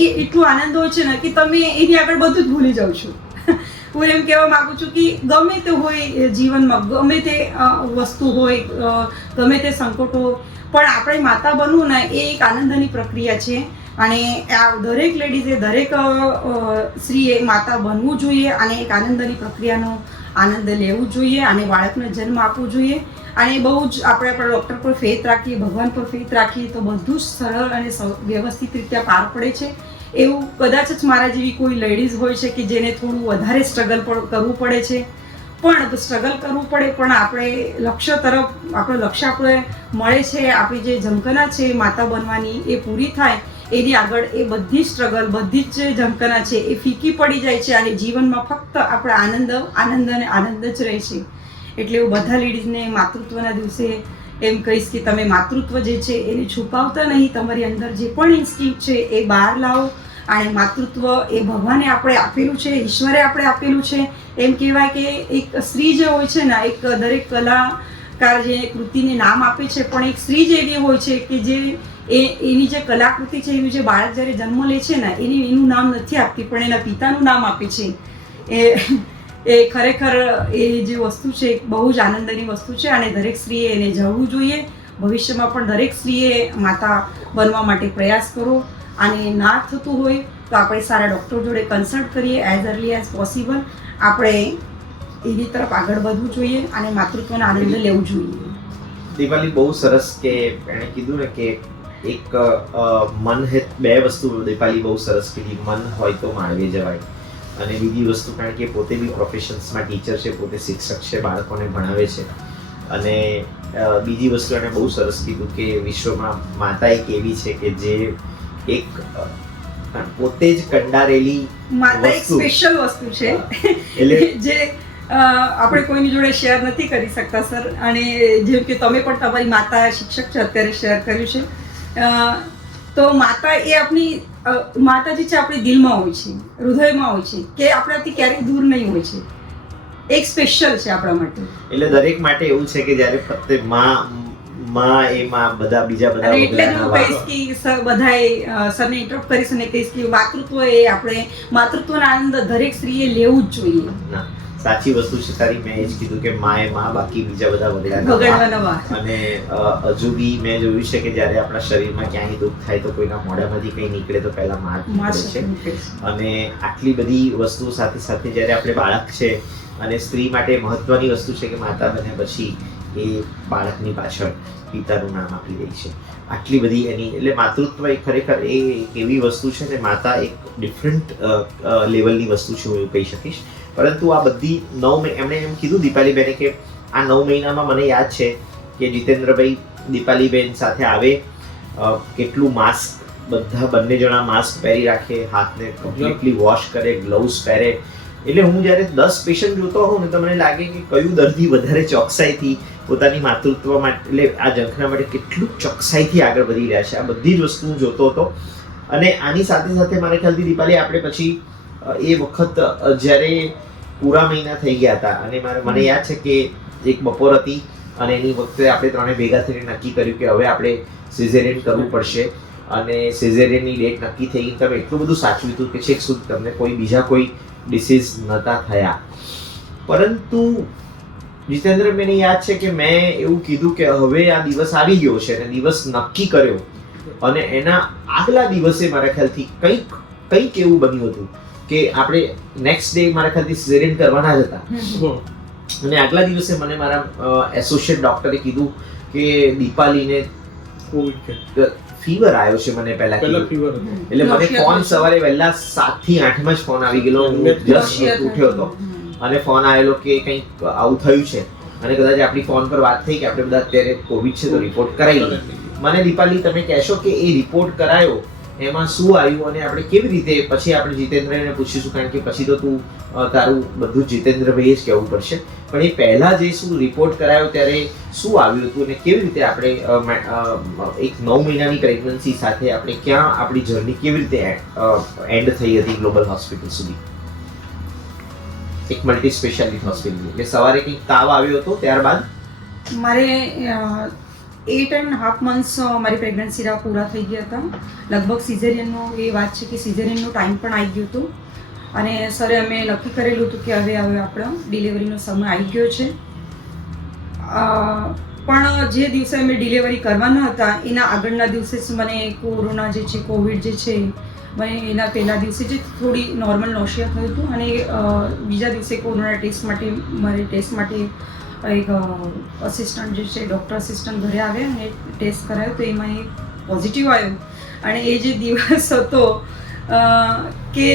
એ એટલું આનંદ હોય છે ને કે તમે એની આગળ બધું જ ભૂલી જાઓ છો. હું એમ કહેવા માગું છું કે ગમે તે હોય જીવનમાં, ગમે તે વસ્તુ હોય, ગમે તે સંકટો, પણ આપણે માતા બનવું ને એ એક આનંદની પ્રક્રિયા છે. અને આ દરેક લેડીઝે, દરેક સ્ત્રીએ માતા બનવું જોઈએ અને એક આનંદની પ્રક્રિયાનો આનંદ લેવું જોઈએ અને બાળકને જન્મ આપવો જોઈએ. અને બહુ જ આપણે આપણા ડૉક્ટર પર ફેથ રાખીએ, ભગવાન પર ફેથ રાખીએ તો બધું જ સરળ અને વ્યવસ્થિત રીતે પાર પડે છે. એવું કદાચ જ મારા જેવી કોઈ લેડીઝ હોય છે કે જેને થોડું વધારે સ્ટ્રગલ કરવું પડે છે. પણ સ્ટ્રગલ કરવું પડે, પણ આપણે લક્ષ્ય તરફ આપણું લક્ષ્ય આપણે મળે છે, આપણી જે ઝંખના છે માતા બનવાની એ પૂરી થાય, એની આગળ એ બધી સ્ટ્રગલ, બધી જ ઝંખના છે એ ફીકી પડી જાય છે અને જીવનમાં ફક્ત આપણે આનંદ અને આનંદ જ રહે છે. એટલે હું બધા લેડીઝને માતૃત્વના દિવસે એમ કહીશ કે તમે માતૃત્વ જે છે એને છુપાવતા નહીં. તમારી અંદર જે પણ ઇન્સ્ટિંક્ટ છે એ બહાર લાવો. અને માતૃત્વ એ ભગવાને આપણે આપેલું છે, ઈશ્વરે આપણે આપેલું છે. એમ કહેવાય કે એક સ્ત્રી જે હોય છે ને, એક દરેક કલાકાર જે કૃતિને નામ આપે છે, પણ એક સ્ત્રી જ એવી હોય છે કે જે એની જે કલાકૃતિ છે, એનું જે બાળક જ્યારે જન્મ લે છે ને, એનું નામ નથી આપતી પણ એના પિતાનું નામ આપે છે. એ ખરેખર એ જે વસ્તુ છે બહુ જ આનંદની વસ્તુ છે અને દરેક સ્ત્રીએ એને જવું જોઈએ. ભવિષ્યમાં પણ દરેક સ્ત્રીએ માતા બનવા માટે પ્રયાસ કરો. અને ના થતું હોય તો આપણે સારા ડૉક્ટર જોડે કન્સલ્ટ કરીએ એઝ અર્લી એઝ પોસિબલ. આપણે એની તરફ આગળ વધવું જોઈએ અને માતૃત્વનો આનંદ લેવું જોઈએ. દિવાળી બહુ સરસ કે એણે કીધું ને કે એક મન હે, બે વસ્તુ દીપાલી બહુ સરસ કીધી. મન હોય તો માળવે જવાય, અને બીજી વસ્તુ કારણ કે પોતે બી પ્રોફેશન્સમાં ટીચર છે, પોતે શિક્ષક છે, બાળકોને ભણાવે છે. અને બીજી વસ્તુ એને બહુ સરસ કીધું કે વિશ્વમાં માતા એક એવી છે કે જે એક પોતે જ કંડારેલી માતા એક સ્પેશિયલ વસ્તુ છે એટલે જે આપણે કોઈની જોડે શેર નથી કરી શકતા સર. અને જેમ કે તમે પણ તમારી માતા શિક્ષક છે અત્યારે શેર કર્યું છે, તો માતા એ આપણી માતાજી છે આપણી દિલમાં હોય છે, હૃદયમાં હોય છે, કે આપણાથી ક્યારેય દૂર નહીં હોય છે. એક સ્પેશિયલ છે આપણા માટે. એટલે દરેક માટે એવું છે કે જ્યારે ફક્ત માં બધા બીજા બધા એટલે જ હું કહીશ કે સર બધાએ સરને ઇન્ટરપ્ટ કરીશ અને કહીશ કે માતૃત્વ એ આપણે માતૃત્વનો આનંદ દરેક સ્ત્રીએ લેવું જ જોઈએ. સાચી વસ્તુ છે તારી. મેં એ જ કીધું કે માં બાકી બીજા બધા વગડાના. અને હજુ બી મેં જોયું છે કે જ્યારે આપણા શરીરમાં ક્યાંય દુઃખ થાય તો કોઈના મોઢામાંથી કંઈ નીકળે તો પહેલા માં નીકળે છે. અને આટલી બધી વસ્તુઓ સાથે સાથે જ્યારે આપણે બાળક છે, અને સ્ત્રી માટે મહત્વની વસ્તુ છે કે માતા બને પછી એ બાળકની પાછળ પિતાનું નામ આપી દે છે. આટલી બધી એની એટલે માતૃત્વ એ ખરેખર એ એક એવી વસ્તુ છે ને, માતા એક ડિફરન્ટ લેવલની વસ્તુ છે હું એવું કહી શકીશ. પરંતુ આ બધી 9 એમણે એમ કીધું દીપાલીબેને કે આ 9 મહિનામાં મને યાદ છે કે જીતેન્દ્રભાઈ દીપાલીબેન સાથે આવે, કેટલું માસ્ક બંને જણા માસ્ક પહેરી રાખે, હાથને કમ્પ્લીટલી વોશ કરે, ગ્લવ્સ પહેરે. એટલે હું જ્યારે 10 પેશન્ટ જોતો હોઉં ને તો મને લાગે કે કયું દર્દી વધારે ચોકસાઈથી પોતાની માતૃત્વ માટે એટલે આ ઝંખના માટે કેટલું ચોકસાઈથી આગળ વધી રહ્યા છે. આ બધી જ વસ્તુ હું જોતો હતો અને આની સાથે સાથે મારા ખ્યાલથી દીપાલી આપણે પછી એ વખત જ્યારે પૂરા મહિના થઈ ગયા હતા અને મને યાદ છે કે એક બપોર હતી અને એની વખતે આપણે ત્રણે ભેગા થઈને નક્કી કર્યું કે હવે આપણે સિઝેરિયન કરવું પડશે અને સિઝેરિયનની ડેટ નક્કી થઈ ગઈ. તમે એટલું બધું સાચવ્યું હતું કે છેક સુધી તમને બીજા કોઈ ડિસીઝ નહોતા થયા. પરંતુ જીતેન્દ્ર, મને યાદ છે કે મેં એવું કીધું કે હવે આ દિવસ આવી ગયો છે અને દિવસ નક્કી કર્યો અને એના આગલા દિવસે મારા ખ્યાલથી કંઈક એવું બન્યું હતું કે આપણે નેક્સ્ટ ડે મારા ખ્યાલથી સિઝેરિયન કરવાના જ હતા. અને આગલા દિવસે મને મારા એસોસિએટ ડોક્ટરે કીધું કે દીપાલીને ફીવર આવ્યો છે. મને પહેલા ફીવર એટલે મને ફોન સવારે વહેલા 7 થી 8 માં જ ફોન આવી ગયેલો. હું જસ્ટ ઉઠ્યો હતો અને ફોન આવેલો કે કંઈક આવું થયું છે અને કદાચ આપણી ફોન પર વાત થઈ કે આપણે બધા અત્યારે કોવિડ છે તો રિપોર્ટ કરાવી. મને દીપાલી તમે કહેશો કે એ રિપોર્ટ કરાયો એમાં શું આવ્યું અને આપણે કેવી રીતે પછી આપણે જીતેન્દ્રને પૂછીશું, કારણ કે પછી તો તું તારું બધું જીતેન્દ્રભાઈએ જ કહેવું પડશે. પણ એ પહેલા જે શું રિપોર્ટ કરાયો ત્યારે શું આવ્યું હતું અને કેવી રીતે આપણે એક 9 મહિનાની પ્રેગ્નન્સી સાથે આપણે ક્યાં આપણી જર્ની કેવી રીતે એન્ડ થઈ હતી ગ્લોબલ હોસ્પિટલ સુધી, એક મલ્ટી સ્પેશિયાલિટી હોસ્પિટલ. એટલે સવારે કંઈક તાવ આવ્યો હતો, ત્યારબાદ મારે 8.5 months મારી પ્રેગ્નન્સીના પૂરા થઈ ગયા હતા. લગભગ સિઝેરિયનનો એ વાત છે કે સિઝેરિયનનો ટાઈમ પણ આવી ગયો હતો અને સરે અમે નક્કી કરેલું હતું કે હવે આપણો ડિલિવરીનો સમય આવી ગયો છે. પણ જે દિવસે અમે ડિલિવરી કરવાના હતા એના આગળના દિવસે જ મને કોરોના જે છે, કોવિડ જે છે, મને એના પહેલા દિવસે જ થોડી નોર્મલ નોશિયા થયું હતું અને બીજા દિવસે કોરોના ટેસ્ટ માટે એક અસિસ્ટન્ટ જે છે, ડૉક્ટર અસિસ્ટન્ટ ઘરે આવ્યા અને ટેસ્ટ કરાયો તો એમાં એ પોઝિટિવ આવ્યો. અને એ જે દિવસ હતો કે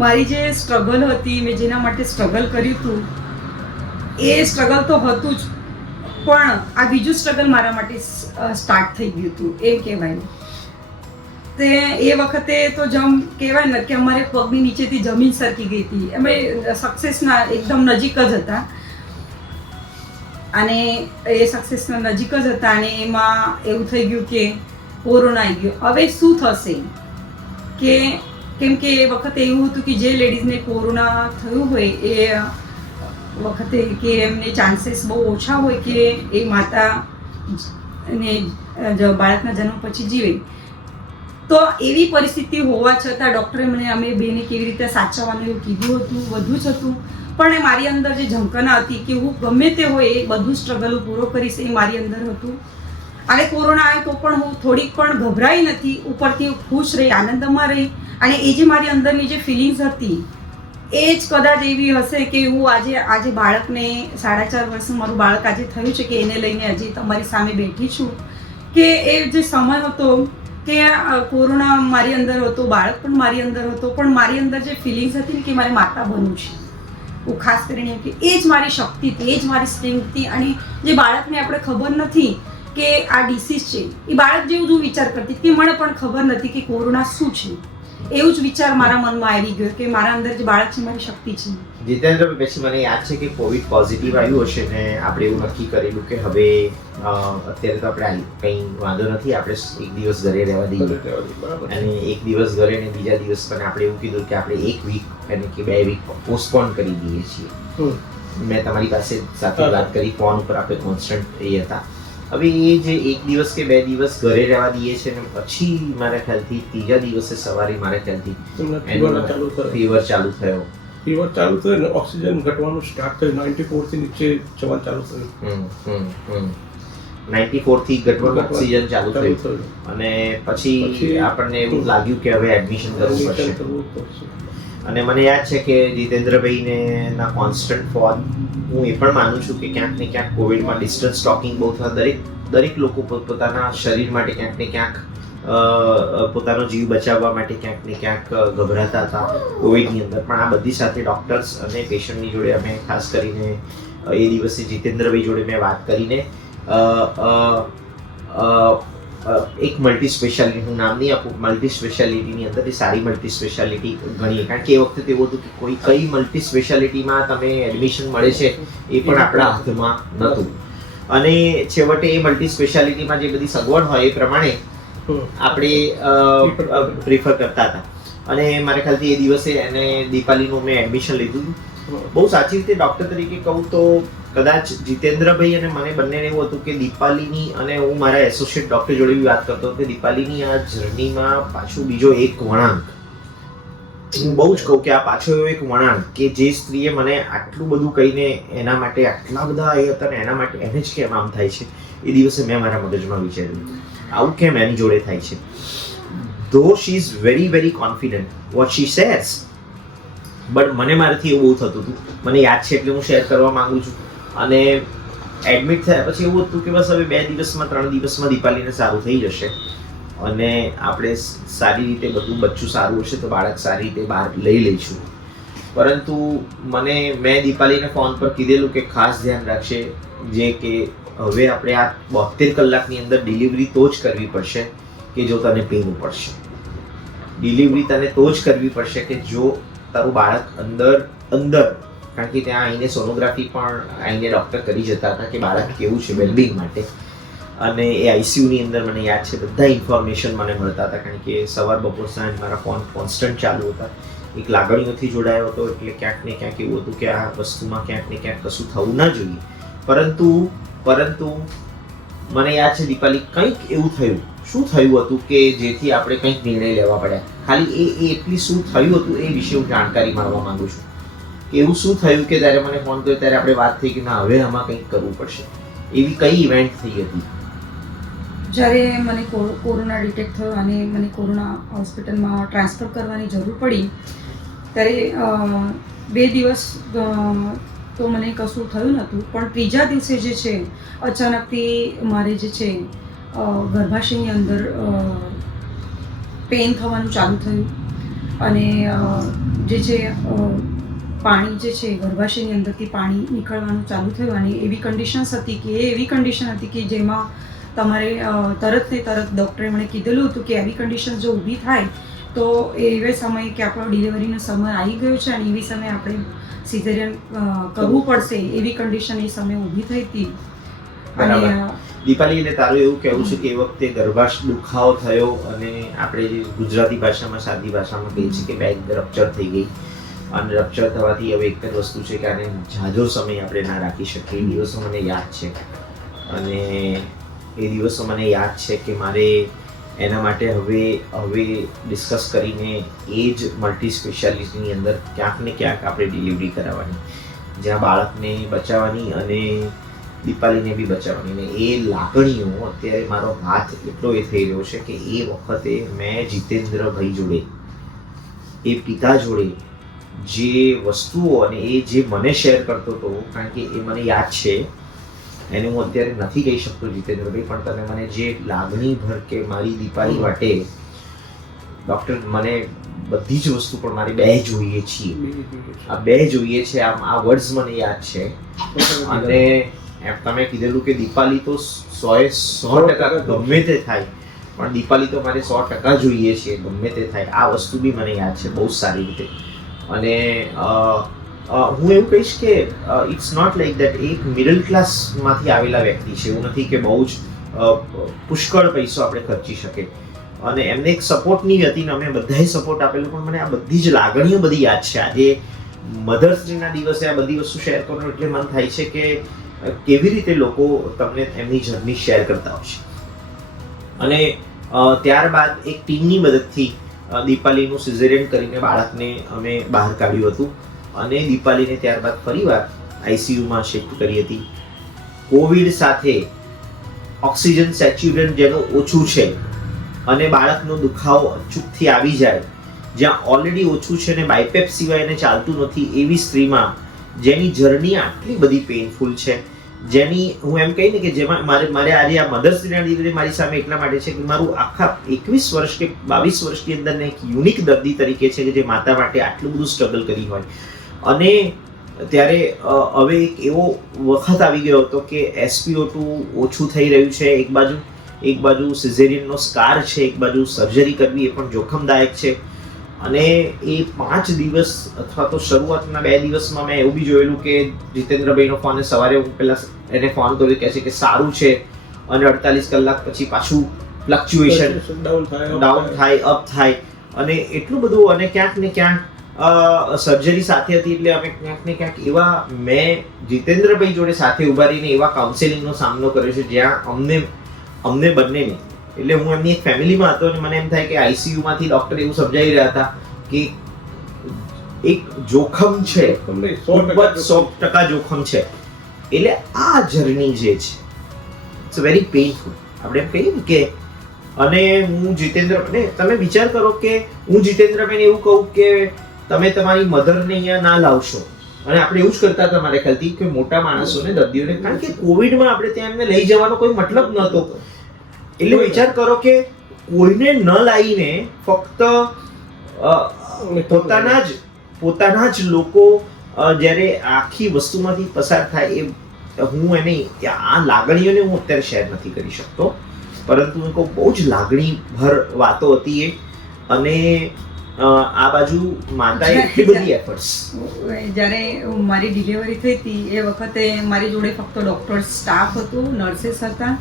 મારી જે સ્ટ્રગલ હતી, મેં જેના માટે સ્ટ્રગલ કર્યું હતું એ સ્ટ્રગલ તો હતું જ, પણ આ બીજું સ્ટ્રગલ મારા માટે સ્ટાર્ટ થઈ ગયું હતું એમ કહેવાય. તે એ વખતે તો કહેવાય ને કે અમારે પગની નીચેથી જમીન સરકી ગઈ હતી. અમે સક્સેસના એકદમ નજીક જ હતા અને એ સક્સેસના નજીક જ હતા અને એમાં એવું થઈ ગયું કે કોરોના આવી ગયો. હવે શું થશે કે કેમ કે એ વખતે એવું હતું કે જે લેડીઝને કોરોના થયું હોય એ વખતે કે એમને ચાન્સીસ બહુ ઓછા હોય કે એ માતા ને બાળકના જન્મ પછી જીવે. તો એવી પરિસ્થિતિ હોવા છતાં ડૉક્ટરે અમે બેને કેવી રીતે સાચવવાનું એવું કીધું હતું, બધું જ હતું. પણ મારી અંદર જે ઝંખના હતી કે હું ગમે તે હોય એ બધું સ્ટ્રગલ પૂરો કરીશ એ મારી અંદર હતું. અને કોરોના આવ્યો તો પણ હું થોડીક પણ ગભરાઈ નથી, ઉપરથી ખુશ રહી, આનંદમાં રહી. અને એ જે મારી અંદરની જે ફિલિંગ્સ હતી એ જ કદાચ એવી હશે કે હું આજે બાળકને 4.5 વર્ષનું મારું બાળક આજે થયું છે કે એને લઈને હજી તમારી સામે બેઠી છું. કે એ જે સમય હતો કે કોરોના મારી અંદર હતો, બાળક પણ મારી અંદર હતો, પણ મારી અંદર જે ફિલિંગ્સ હતી ને કે મારે માતા બનવું છે, હું ખાસ કરીને કે એ જ મારી શક્તિ હતી, એ જ મારી સ્ટ્રેન્થ હતી. અને જે બાળકને આપણે ખબર નથી કે આ ડિસીઝ છે, એ બાળક જેવું જ હું વિચાર કરતી કે મને પણ ખબર નથી કે કોરોના શું છે. એવું જ વિચાર મારા મનમાં આવી ગયો કે મારા અંદર જે બાળક છે મારી શક્તિ છે. જીતેન્દ્ર, પછી મને યાદ છે કે કોવિડ પોઝિટિવ આવ્યું હશે ને આપણે એવું નક્કી કરેલું કે હવે અત્યારે તો આપણે કંઈ વાંધો નથી, આપણે એક દિવસ ઘરે રહેવા દઈએ. અને એક દિવસ ઘરે ને બીજા દિવસ પણ આપણે એવું કીધું કે આપણે 1 વીક અને કે 2 વીક પોસ્ટપોન કરી દઈએ છીએ. મેં તમારી પાસે સાથે વાત કરી, ફોન ઉપર આપણે કોન્સ્ટન્ટ એ હતા. હવે એ જે 1 દિવસ કે 2 દિવસ ઘરે રહેવા દઈએ છે ને પછી મારા ખ્યાલથી ત્રીજા દિવસે સવારે મારા ખ્યાલથી ફીવર ચાલુ થયો. ફીવર ચાલુ થયું ને ઓક્સિજન ઘટવાનું સ્ટાર્ટ થયું. 94 થી નીચે જવાનું ચાલુ થયું. 94 થી ઘટવાનું ઓક્સિજન ચાલુ થયું અને પછી આપણને એવું લાગ્યું કે હવે એડમિશન કરવું પડશે. અને મને યાદ છે કે જીતેન્દ્રભાઈને ના કોન્સ્ટન્ટ ફોન, હું એ પણ માનું છું કે ક્યાંક ને ક્યાંક કોવિડમાં ડિસ્ટન્સ ટોકિંગ બહુ થતા દરેક લોકો પોતાના શરીર માટે ક્યાંક ને ક્યાંક પોતાનો જીવ બચાવવા માટે ક્યાંક ને ક્યાંક ગભરાતા હતા કોવિડની અંદર. પણ આ બધી સાથે ડૉક્ટર્સ અને પેશન્ટની જોડે અમે ખાસ કરીને એ દિવસે જીતેન્દ્રભાઈ જોડે મેં વાત કરીને એક મલ્ટી સ્પેશિયાલિટી, હું નામ નહીં આપું, મલ્ટી સ્પેશિયાલિટીની અંદર એ સારી મલ્ટી સ્પેશિયાલિટી ગણીએ. કારણ કે એ વખતે એવું હતું કે કઈ મલ્ટી સ્પેશિયાલિટીમાં તમે એડમિશન મળે છે એ પણ આપણા હાથમાં નહોતું. અને છેવટે એ મલ્ટી સ્પેશિયાલિટીમાં જે બધી સગવડ હોય એ પ્રમાણે આપણે પ્રિફર કરતા હતા. અને મારા ખ્યાલથી એ દિવસે એને દીપાલીનું મેં એડમિશન લીધું હતું. બહુ સાચી રીતે ડૉક્ટર તરીકે કહું તો કદાચ જીતેન્દ્રભાઈ અને મને બંનેને એવું હતું કે દીપાલીની, અને હું મારા એસોસિએટ ડૉક્ટર જોડે બી વાત કરતો કે દીપાલીની આ જર્નીમાં પાછું બીજો એક વળાંક, હું બહુ જ કહું કે આ પાછો એવો એક વળાંક કે જે સ્ત્રીએ મને આટલું બધું કહીને એના માટે આટલા બધા એ હતા ને એના માટે એને જ કેમ આમ થાય છે, એ દિવસે મેં મારા મગજમાં વિચાર્યું આવું કેમ એની જોડે થાય છે. ધો she is very very confident what she shares, but મને મારાથી એવું બહુ થતું હતું. મને યાદ છે એટલે હું શેર કરવા માંગુ છું. અને એડમિટ થયા પછી એવું હતું કે બસ હવે 2 દિવસમાં 3 દિવસમાં દીપાલીને સારું થઈ જશે અને આપણે સારી રીતે બધું બચ્ચું સારું હશે તો બાળક સારી રીતે બહાર લઈ લઈશું. પરંતુ મેં દીપાલીને ફોન પર કીધેલું કે ખાસ ધ્યાન રાખશે જે કે હવે આપણે આ 72 કલાકની અંદર ડિલિવરી તો જ કરવી પડશે કે જો તને પેઇન પડશે. ડિલિવરી તને તો જ કરવી પડશે કે જો તારું બાળક અંદર કારણ કે ત્યાં આવીને સોનોગ્રાફી પણ આવીને ડૉક્ટર કરી જતા હતા કે બાળક કેવું છે વેલબિંગ માટે. અને એ આઈસીયુની અંદર મને યાદ છે બધા ઇન્ફોર્મેશન મને મળતા હતા કારણ કે સવાર બપોર સાંજ મારા ફોન કોન્સ્ટન્ટ ચાલુ હતા. એક લાગણીઓથી જોડાયો હતો એટલે ક્યાંક ને ક્યાંક એવું હતું કે આ વસ્તુમાં ક્યાંક ને ક્યાંક કશું થવું ના જોઈએ. પરંતુ મને યાદ છે દીપાલી કંઈક એવું થયું. શું થયું હતું કે જેથી આપણે કંઈક નિર્ણય લેવા પડ્યા? ખાલી એ એટલી શું થયું હતું એ વિશે હું જાણકારી માગવા માંગુ છું. એવું શું થયું કે ત્યારે મને ફોન કર્યો ત્યારે આપણે વાત થઈ કે ના હવે આમાં કંઈક કરવું પડશે? એવી કઈ ઇવેન્ટ થઈ હતી? જ્યારે મને કોરોના ડિટેક્ટ થયો અને મને કોરોના હોસ્પિટલમાં ટ્રાન્સફર કરવાની જરૂર પડી ત્યારે 2 દિવસ તો મને કશું થયું નહોતું, પણ ત્રીજા દિવસે જે છે અચાનકથી મારે જે છે ગર્ભાશયની અંદર પેઇન થવાનું ચાલુ થયું અને જે છે પાણી જે છે ગર્ભાશયની અંદરથી પાણી નીકળવાનું ચાલુ થયું અને એવી કન્ડિશન હતી કે જેમાં તમારે તરત ને તરત ડૉક્ટરે મને કીધેલું હતું કે એવી કન્ડિશન જો ઊભી થાય તો એવે સમયે કે આપણો ડિલિવરીનો સમય આવી ગયો છે અને એવી સમયે આપણે સિઝેરિયન કરવું પડશે એવી કન્ડિશન એ સમયે ઊભી થઈ હતી. અને દીપાલી એટલે તારું એવું કહેવું છે કે એ વખતે ગર્ભાશય દુખાવો થયો અને આપણે જે ગુજરાતી ભાષામાં સાદી ભાષામાં કહીએ છીએ કે બેગ રપ્ચર થઈ ગઈ અને રપ્ચર થવાથી હવે એક જ વસ્તુ છે કે આને ઝાઝો સમય આપણે ના રાખી શકીએ. એ દિવસો મને યાદ છે અને એ દિવસો મને યાદ છે કે મારે એના માટે હવે ડિસ્કસ કરીને એ જ મલ્ટી સ્પેશિયાલિટીની અંદર ક્યાંક ને ક્યાંક આપણે ડિલિવરી કરાવવાની, જ્યાં બાળકને બચાવવાની અને દીપાલીને બી બચાવવાની. ને એ લાગણીઓ અત્યારે મારો હાથ એટલો એ થઈ રહ્યો છે કે એ વખતે મેં જીતેન્દ્રભાઈ જોડે, એ પિતા જોડે જે વસ્તુઓ અને એ જે મને શેર કરતો હતો, કારણ કે એ મને યાદ છે, એને હું અત્યારે નથી કહી શકતો જીતેન્દ્રભાઈ, પણ તમે મને જે લાગણી ભર કે મારી દીપાલી માટે ડૉક્ટર મને બધી જ વસ્તુ પણ મારે 2 જોઈએ છીએ, આ 2 જોઈએ છે, આ વર્ડ્સ મને યાદ છે. અને તમે કીધેલું કે દીપાલી તો 100% ગમે તે થાય પણ દીપાલી તો મારે 100% જોઈએ છે ગમે તે થાય. આ વસ્તુ બી મને યાદ છે બહુ સારી રીતે. અને હું એવું કહીશ કે ઇટ્સ નોટ લાઈક દેટ એક મિડલ ક્લાસમાંથી આવેલા વ્યક્તિ છે, એવું નથી કે બહુ જ પુષ્કળ પૈસો આપણે ખર્ચી શકે. અને એમને એક સપોર્ટની હતી ને અમે બધાએ સપોર્ટ આપેલો, પણ મને આ બધી જ લાગણીઓ બધી યાદ છે. આજે મધર્સ ડેના દિવસે આ બધી વસ્તુ શેર કરવાનું એટલે મન થાય છે કે કેવી રીતે લોકો તમને એમની જર્ની શેર કરતા હોય છે. અને ત્યારબાદ એક ટીમની મદદથી દીપાલીનું સિઝેરિયન કરીને બાળકને અમે બહાર કાઢ્યું હતું અને દીપાલીને ત્યારબાદ ફરીવાર આઈસીયુમાં શિફ્ટ કરી હતી. કોવિડ સાથે ઓક્સિજન સેચ્યુરેશન જેનું ઓછું છે અને બાળકનો દુખાવો અચૂકથી આવી જાય, જ્યાં ઓલરેડી ઓછું છે ને બાયપેપ સિવાય એને ચાલતું નથી, એવી સ્ત્રીમાં જેની જર્ની આટલી બધી પેઇનફુલ છે, જેની હું એમ કહીને કે જેમાં મારે આજે આ મધર્સ ડેના દિવસે મારી સામે એટલા માટે છે કે મારું આખા 21 વર્ષ કે 22 વર્ષની અંદર એક યુનિક દર્દી તરીકે છે કે જે માતા માટે આટલું બધું સ્ટ્રગલ કરી હોય. અને ત્યારે હવે એક એવો વખત આવી ગયો હતો કે SpO2 ઓછું થઈ રહ્યું છે, એક બાજુ સિઝેરિયનનો સ્કાર છે, એક બાજુ સર્જરી કરવી એ પણ જોખમદાયક છે. અને એ 5 દિવસ અથવા તો શરૂઆતના 2 દિવસમાં મેં એવું બી જોયેલું કે જીતેન્દ્રભાઈનો ફોન સવારે હું પહેલાં એને ફોન કર્યો કહે છે કે સારું છે અને 48 કલાક પછી પાછું ફ્લક્ચ્યુએશન ડાઉન થાય અપ થાય, અને એટલું બધું, અને ક્યાંક ને ક્યાંક સર્જરી સાથે હતી એટલે અમે ક્યાંક ને ક્યાંક એવા, મેં જીતેન્દ્રભાઈ જોડે સાથે ઉભા રહીને એવા કાઉન્સેલિંગનો સામનો કર્યો છે જ્યાં અમને બંનેને, એટલે હું એમની એક ફેમિલીમાં હતો અને મને એમ થાય કે આઈસીયુમાંથી ડોક્ટર એવું સમજાવી રહ્યા હતા કે એક જોખમ છે, 100% જોખમ છે. એટલે આ જર્ની જે છે ઇટ્સ વેરી પેઇનફુલ, આપણે એમ કહીએ ને કે, અને હું જીતેન્દ્ર, તમે વિચાર કરો કે હું જીતેન્દ્રભાઈને એવું કહું કે તમે તમારી મધરને અહીંયા ના લાવશો, અને આપણે એવું જ કરતા હતા મારે ખ્યાલથી કે મોટા માણસોને, દર્દીઓને, કારણ કે કોવિડમાં આપણે ત્યાં એમને લઈ જવાનો કોઈ મતલબ નહોતો. એટલે વિચાર કરો કે કોઈને ન લાવીને ફક્ત પોતાના જ લોકો જ્યારે આખી વસ્તુમાંથી પસાર થાય, એ હું એને આ લાગણીઓને હું અત્યારે શેર નથી કરી શકતો, પરંતુ હું કહું બહુ જ લાગણીભર વાતો હતી એ. અને આ બાજુ માતાએ એટલી બધી એફર્ટ્સ. જ્યારે મારી ડિલિવરી થઈ હતી એ વખતે મારી જોડે ફક્ત ડૉક્ટર સ્ટાફ હતું, નર્સિસ હતા,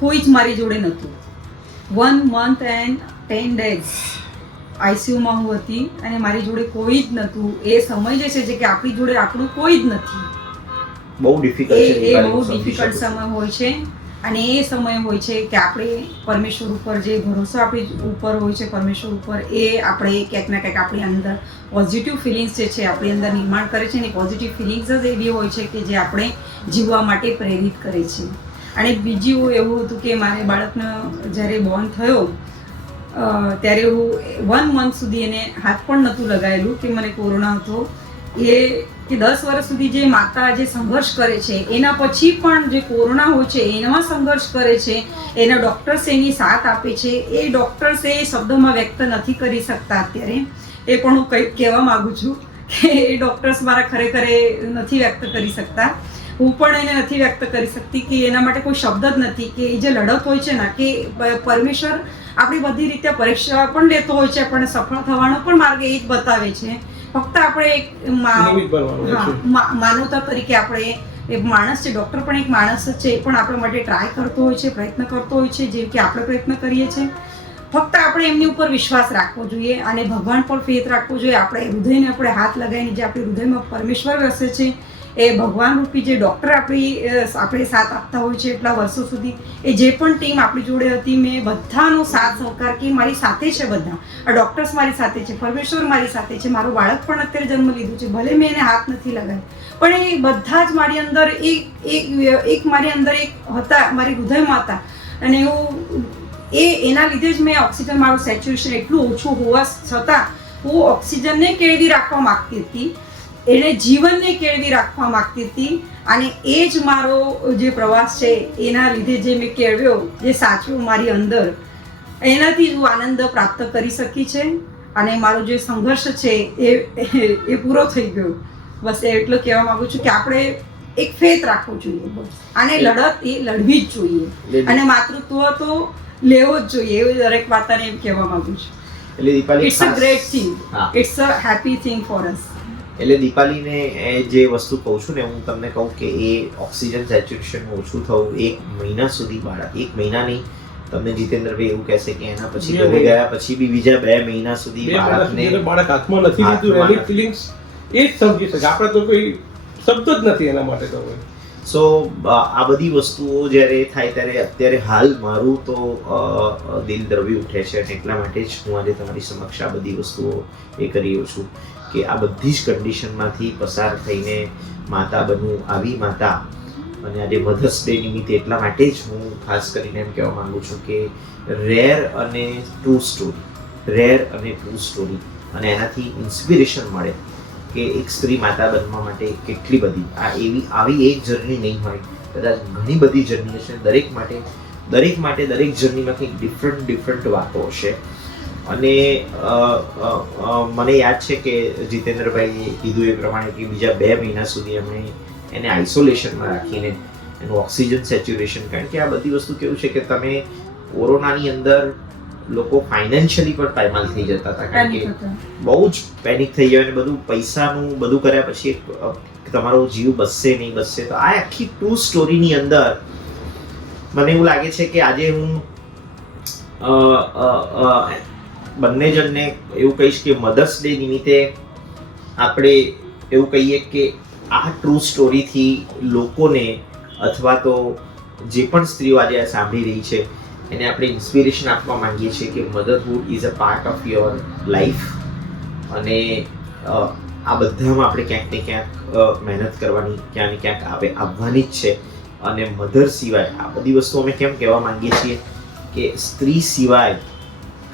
કોઈ જ મારી જોડે નહોતું. 1 month and 10 days આઈસીયુમાં હું હતી અને મારી જોડે કોઈ જ નહોતું. એ સમય જે છે કે આપણી જોડે આપણું કોઈ જ નથી. બહુ ડિફિકલ્ટ છે, એ બહુ ડિફિકલ્ટ સમય હોય છે. અને એ સમય હોય છે કે આપણે પરમેશ્વર ઉપર જે ભરોસો આપણી ઉપર હોય છે, પરમેશ્વર ઉપર, એ આપણે ક્યાંક ના ક્યાંક આપણી અંદર પોઝિટિવ ફિલિંગ્સ જે છે આપણી અંદર નિર્માણ કરે છે. અને પોઝિટિવ ફિલિંગ્સ જ એવી હોય છે કે જે આપણે જીવવા માટે પ્રેરિત કરે છે. અને બીજું એવું હતું કે મારે બાળકનો જ્યારે બોર્ન થયો ત્યારે હું 1 month સુધી એને હાથ પણ નહોતું લગાવેલું કે મને કોરોના હતો. એ કે 10 વર્ષ સુધી જે માતા જે સંઘર્ષ કરે છે, એના પછી પણ જે કોરોના હોય છે એનામાં સંઘર્ષ કરે છે, એના ડૉક્ટર્સ એની સાથ આપે છે. એ ડૉક્ટર્સ એ શબ્દોમાં વ્યક્ત નથી કરી શકતા અત્યારે. એ પણ હું કંઈક કહેવા માગું છું કે એ ડૉક્ટર્સ મારા ખરેખર નથી વ્યક્ત કરી શકતા. હું પણ એને નથી વ્યક્ત કરી શકતી કે એના માટે કોઈ શબ્દ જ નથી. કે એ જે લડત હોય છે ને, કે પરમેશ્વર આપણી બધી રીતે પરીક્ષા પણ લેતો હોય છે, પણ સફળ થવાનો પણ માર્ગ એ જ બતાવે છે. ફક્ત આપણે એક માનવતા તરીકે આપણે એક માણસ છે, ડૉક્ટર પણ એક માણસ જ છે, એ પણ આપણા માટે ટ્રાય કરતો હોય છે, પ્રયત્ન કરતો હોય છે, જેમ કે આપણે પ્રયત્ન કરીએ છીએ. ફક્ત આપણે એમની ઉપર વિશ્વાસ રાખવો જોઈએ અને ભગવાન પર ફેથ રાખવો જોઈએ. આપણે હૃદયને આપણે હાથ લગાવીને જે આપણી હૃદયમાં પરમેશ્વર વસે છે, એ ભગવાન રૂપી જે ડૉક્ટર આપણે સાથ આપતા હોય છે એટલા વર્ષો સુધી, એ જે પણ ટીમ આપણી જોડે હતી, મેં બધાનો સાથ સહકાર, કે મારી સાથે છે બધા આ ડૉક્ટર્સ, મારી સાથે છે, પરમેશ્વર મારી સાથે છે. મારું બાળક પણ અત્યારે જન્મ લીધું છે, ભલે મેં એને હાથ નથી લગાવ્યો, પણ એ બધા જ મારી અંદર એક મારી અંદર એક હતા, મારી હૃદયમાં હતા. અને હું એના લીધે જ મેં ઓક્સિજન, મારું સેચ્યુરેશન એટલું ઓછું હોવા છતાં હું ઓક્સિજનને કેળવી રાખવા માગતી હતી, એને જીવનને કેળવી રાખવા માગતી હતી. અને એ જ મારો જે પ્રવાસ છે એના લીધે જે મેં કેળવ્યો, જે સાચવું મારી અંદર, એનાથી હું આનંદ પ્રાપ્ત કરી શકી છે. અને મારો જે સંઘર્ષ છે એ પૂરો થઈ ગયો. બસ એટલું કહેવા માંગુ છું કે આપણે એક ફેથ રાખવો જોઈએ, અને લડત એ લડવી જ જોઈએ, અને માતૃત્વ તો લેવો જ જોઈએ. એવું દરેક વાર્તાને એમ કહેવા માંગુ છું. એટલે Deepali, it's a great thing, it's a happy thing for us. એટલે દીપાલીને જે વસ્તુ કહું છું ને, હું તમને કહું કે એ ઓક્સિજન સેચ્યુરેશન ઓછું થવું 1 મહિના સુધી, બાળક 1 મહિના નહીં, તમને જીતેન્દ્રભાઈ એવું કહેશે કે એના પછી ઘરે ગયા પછી બી બીજા 2 મહિના સુધી બાળક હાથમાં નથી લીધું, એની ફિલિંગ્સ એ જ સમજી શકે. આપણે તો કોઈ શબ્દ જ નથી એના માટે તો. સો આ બધી વસ્તુઓ જ્યારે થાય ત્યારે અત્યારે હાલ મારું તો દિલ દ્રવી ઉઠે છે, અને એટલા માટે જ હું આજે તમારી સમક્ષ આ બધી વસ્તુઓ એ કરી રહ્યો છું કે આ બધી જ કન્ડિશનમાંથી પસાર થઈને માતા બનવું, આવી માતા. અને આજે મધર્સ ડે નિમિત્તે એટલા માટે જ હું ખાસ કરીને એમ કહેવા માંગુ છું કે રેર અને ટ્રુ સ્ટોરી, અને એનાથી ઇન્સ્પિરેશન મળે કે એક સ્ત્રી માતા બનવા માટે કેટલી બધી આવી એક જર્ની નહીં હોય, કદાચ ઘણી બધી જર્ની હશે. દરેક માટે દરેક જર્નીમાં કંઈક ડિફરન્ટ વાતો હશે. અને મને યાદ છે કે જીતેન્દ્રભાઈએ કીધું એ પ્રમાણે કે બીજા 2 મહિના સુધી અમે એને આઇસોલેશનમાં રાખીને એનું ઓક્સિજન સેચ્યુરેશન, કારણ કે આ બધી વસ્તુ કેવું છે કે તમે કોરોનાની અંદર લોકો ફાઇનાન્શિયલી પણ પાયમાલ થઈ જતા હતા, કારણ કે બહુ જ પેનિક થઈ જાય, અને બધું પૈસાનું બધું કર્યા પછી તમારો જીવ બચશે નહીં બચશે. તો આ આખી ટ્રુ સ્ટોરીની અંદર મને એવું લાગે છે કે આજે હું બંને જણને એવું કહીશ કે મધર્સ ડે નિમિત્તે આપણે એવું કહીએ કે આ ટ્રુ સ્ટોરીથી લોકોને અથવા તો જે પણ સ્ત્રીઓ આજે આ સાંભળી રહી છે એને આપણે ઇન્સ્પિરેશન આપવા માંગીએ છીએ કે મધરહુડ is a part of your life અને આ બધામાં આપણે ક્યાંક ને ક્યાંક મહેનત કરવાની ક્યાંક ને ક્યાંક આવવાની જ છે. અને મધર સિવાય આ બધી વસ્તુ અમે કેમ કહેવા માંગીએ છીએ કે સ્ત્રી સિવાય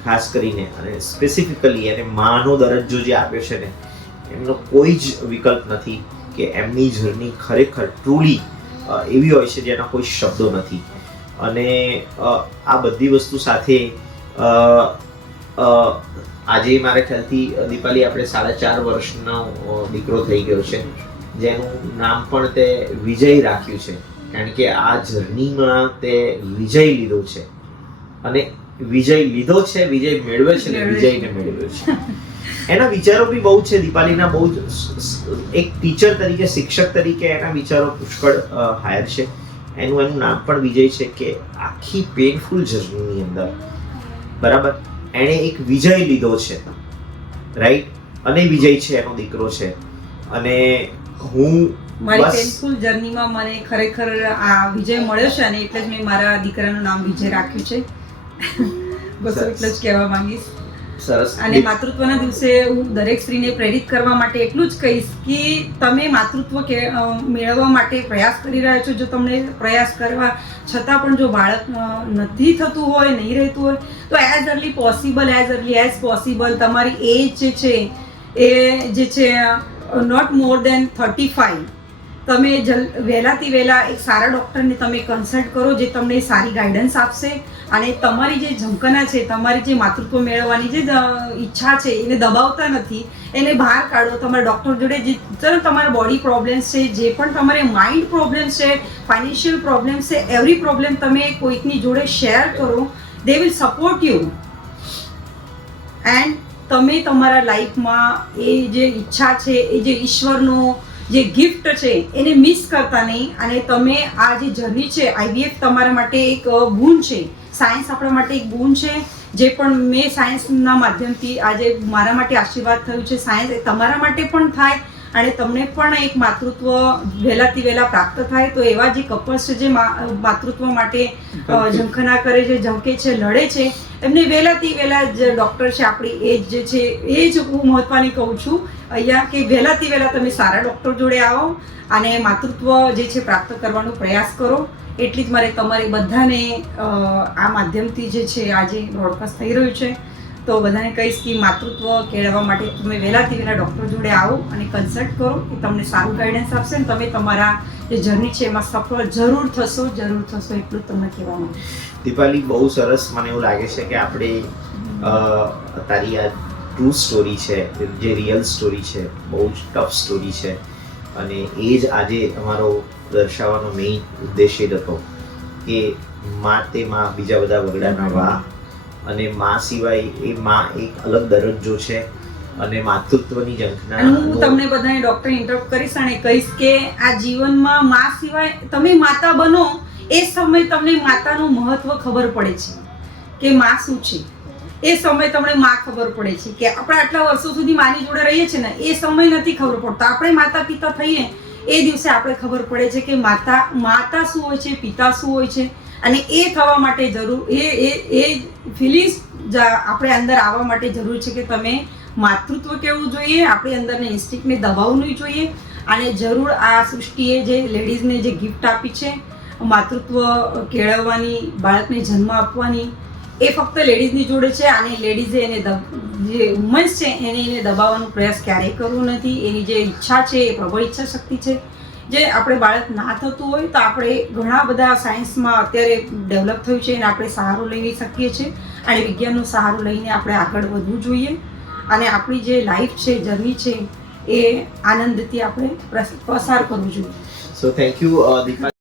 ખાસ કરીને અને સ્પેસિફિકલી એને માનો દરજ્જો જે આપ્યો છે ને એમનો કોઈ જ વિકલ્પ નથી કે એમની જર્ની ખરેખર ટ્રુલી એવી હોય છે જેના કોઈ શબ્દો નથી. અને આ બધી વસ્તુ સાથે આજે મારા ખ્યાલથી દીપાલી આપણે 4.5 વર્ષનો દીકરો થઈ ગયો છે જેનું નામ પણ તે વિજય રાખ્યું છે કારણ કે આ જર્નીમાં તે વિજય લીધો છે અને વિજય લીધો છે, વિજય મેળવે છે ને વિજયને મેળવ્યો છે. એના વિચારો બી બહુ છે દીપાલીના, બહુ એક ટીચર તરીકે, શિક્ષક તરીકે એના વિચારો પુષ્કળ હાયર છે. એનું નામ પણ વિજય છે કે આખી પેનફુલ જર્નીની અંદર બરાબર એણે એક વિજય લીધો છે, રાઈટ, અને વિજય છે એનો દીકરો છે. અને હું મારી પેનફુલ જર્નીમાં મને ખરેખર આ વિજય મળ્યો છે અને એટલે જ મેં મારા દીકરાનું નામ વિજય રાખ્યું છે. બસ એટલે જ કહેવા માંગીશ. સરસ. અને માતૃત્વના દિવસે હું દરેક સ્ત્રીને પ્રેરિત કરવા માટે એટલું જ કહીશ કે તમે માતૃત્વ મેળવવા માટે પ્રયાસ કરી રહ્યા છો. જો તમને પ્રયાસ કરવા છતાં પણ જો બાળક નથી થતું હોય, નહીં રહેતું હોય તો એઝ અર્લી પોસિબલ તમારી એજ જે છે એ જે છે નોટ મોર દેન 35 તમે વહેલાથી વહેલા એક સારા ડૉક્ટરને તમે કન્સલ્ટ કરો જે તમને સારી ગાઈડન્સ આપશે અને તમારી જે ઝંખના છે, તમારી જે માતૃત્વ મેળવવાની જે ઈચ્છા છે એને દબાવતા નથી, એને બહાર કાઢો. તમારા ડૉક્ટર જોડે જે તમારા બોડી પ્રોબ્લેમ્સ છે, જે પણ તમારે માઇન્ડ પ્રોબ્લેમ્સ છે, ફાઇનાન્શિયલ પ્રોબ્લેમ્સ છે, એવરી પ્રોબ્લેમ તમે કોઈકની જોડે શેર કરો. They will support you and તમે તમારા લાઈફમાં એ જે ઈચ્છા છે, એ જે ઈશ્વરનો જે ગિફ્ટ છે એને મિસ કરતા નહીં. અને તમે આ જે જર્ની છે, IVF તમારા માટે એક ગુણ છે, સાયન્સ આપણા માટે એક ગુણ છે. જે પણ મેં સાયન્સના માધ્યમથી આજે મારા માટે આશીર્વાદ થયું છે, સાયન્સ તમારા માટે પણ થાય અને તમને પણ એક માતૃત્વ વહેલાથી વહેલા પ્રાપ્ત થાય. તો એવા જે કપલ્સ છે જે માતૃત્વ માટે ઝંખના કરે છે, ઝંકે છે, લડે છે, એમને વહેલાથી વહેલા જે ડૉક્ટર છે આપણી એજ જે છે એ જ હું મહત્ત્વની કહું છું અહીંયા કે વહેલાથી વહેલા તમે સારા ડૉક્ટર જોડે આવો અને માતૃત્વ જે છે પ્રાપ્ત કરવાનો પ્રયાસ કરો. એટલી જ મારે તમારે બધાને આ માધ્યમથી જે છે આજે બ્રોડકાસ્ટ થઈ રહ્યું છે તો બધાને કહીશ કે માતૃત્વ કેળવવા માટે તમે વહેલાથી વહેલા ડૉક્ટર જોડે આવો અને કન્સલ્ટ કરો. એ તમને સારું ગાઈડન્સ આપશે અને તમે તમારા જે જર્ની છે એમાં સફળ જરૂર થશો એટલું તમને કહેવા માંગુ. દીપાલી, બહુ સરસ. મને એવું લાગે છે કે આપણે તારી આ ટ્રુ સ્ટોરી છે, જે રિયલ સ્ટોરી છે, બહુ જ ટફ સ્ટોરી છે અને એ જ આજે અમારો દર્શાવવાનો મેઇન ઉદ્દેશ્ય જ હતો કે માં તે માં બીજા બધા વગડાના વા અને માં સિવાય એ માં એક અલગ દરજ્જો છે અને માતૃત્વની ઝંખના. હું તમને બધાને ડૉક્ટર ઇન્ટરપ્ટ કરીશ અને કહીશ કે આ જીવનમાં માં સિવાય તમે માતા બનો એ સમય તમને માતાનું મહત્વ ખબર પડે છે કે માં શું છે. એ સમય તમને માં ખબર પડે છે કે આપણે આટલા વર્ષો સુધી માની જોડે રહીએ છીએ ને એ સમય નથી ખબર પડતો. આપણે માતા પિતા થઈએ એ દિવસે આપણે ખબર પડે છે કે માતા શું હોય છે, પિતા શું હોય છે. અને એ થવા માટે જરૂર એ ફિલિંગ્સ આપણે અંદર આવવા માટે જરૂર છે કે તમે માતૃત્વ કેળવું જોઈએ, આપણી અંદરના ઇન્સ્ટિંક્ટને દબાવવું નહીં જોઈએ. અને જરૂર આ સૃષ્ટિએ જે લેડીઝને જે ગિફ્ટ આપી છે માતૃત્વ કેળવવાની, બાળકને જન્મ આપવાની, એ ફક્ત લેડીઝની જોડે છે. અને લેડીઝે એને જે વુમન્સ છે એને દબાવવાનો પ્રયાસ ક્યારેય કરવો નથી. એની જે ઈચ્છા છે એ પ્રબળ ઈચ્છા શક્તિ છે. જે આપણે બાળક ના થતું હોય તો આપણે ઘણા બધા સાયન્સમાં અત્યારે ડેવલપ થયું છે અને આપણે સહારો લઈ શકીએ છીએ અને વિજ્ઞાનનો સહારો લઈને આપણે આગળ વધવું જોઈએ અને આપણી જે લાઈફ છે, જર્ની છે એ આનંદથી આપણે પસાર કરવું જોઈએ. So thank you Deepa.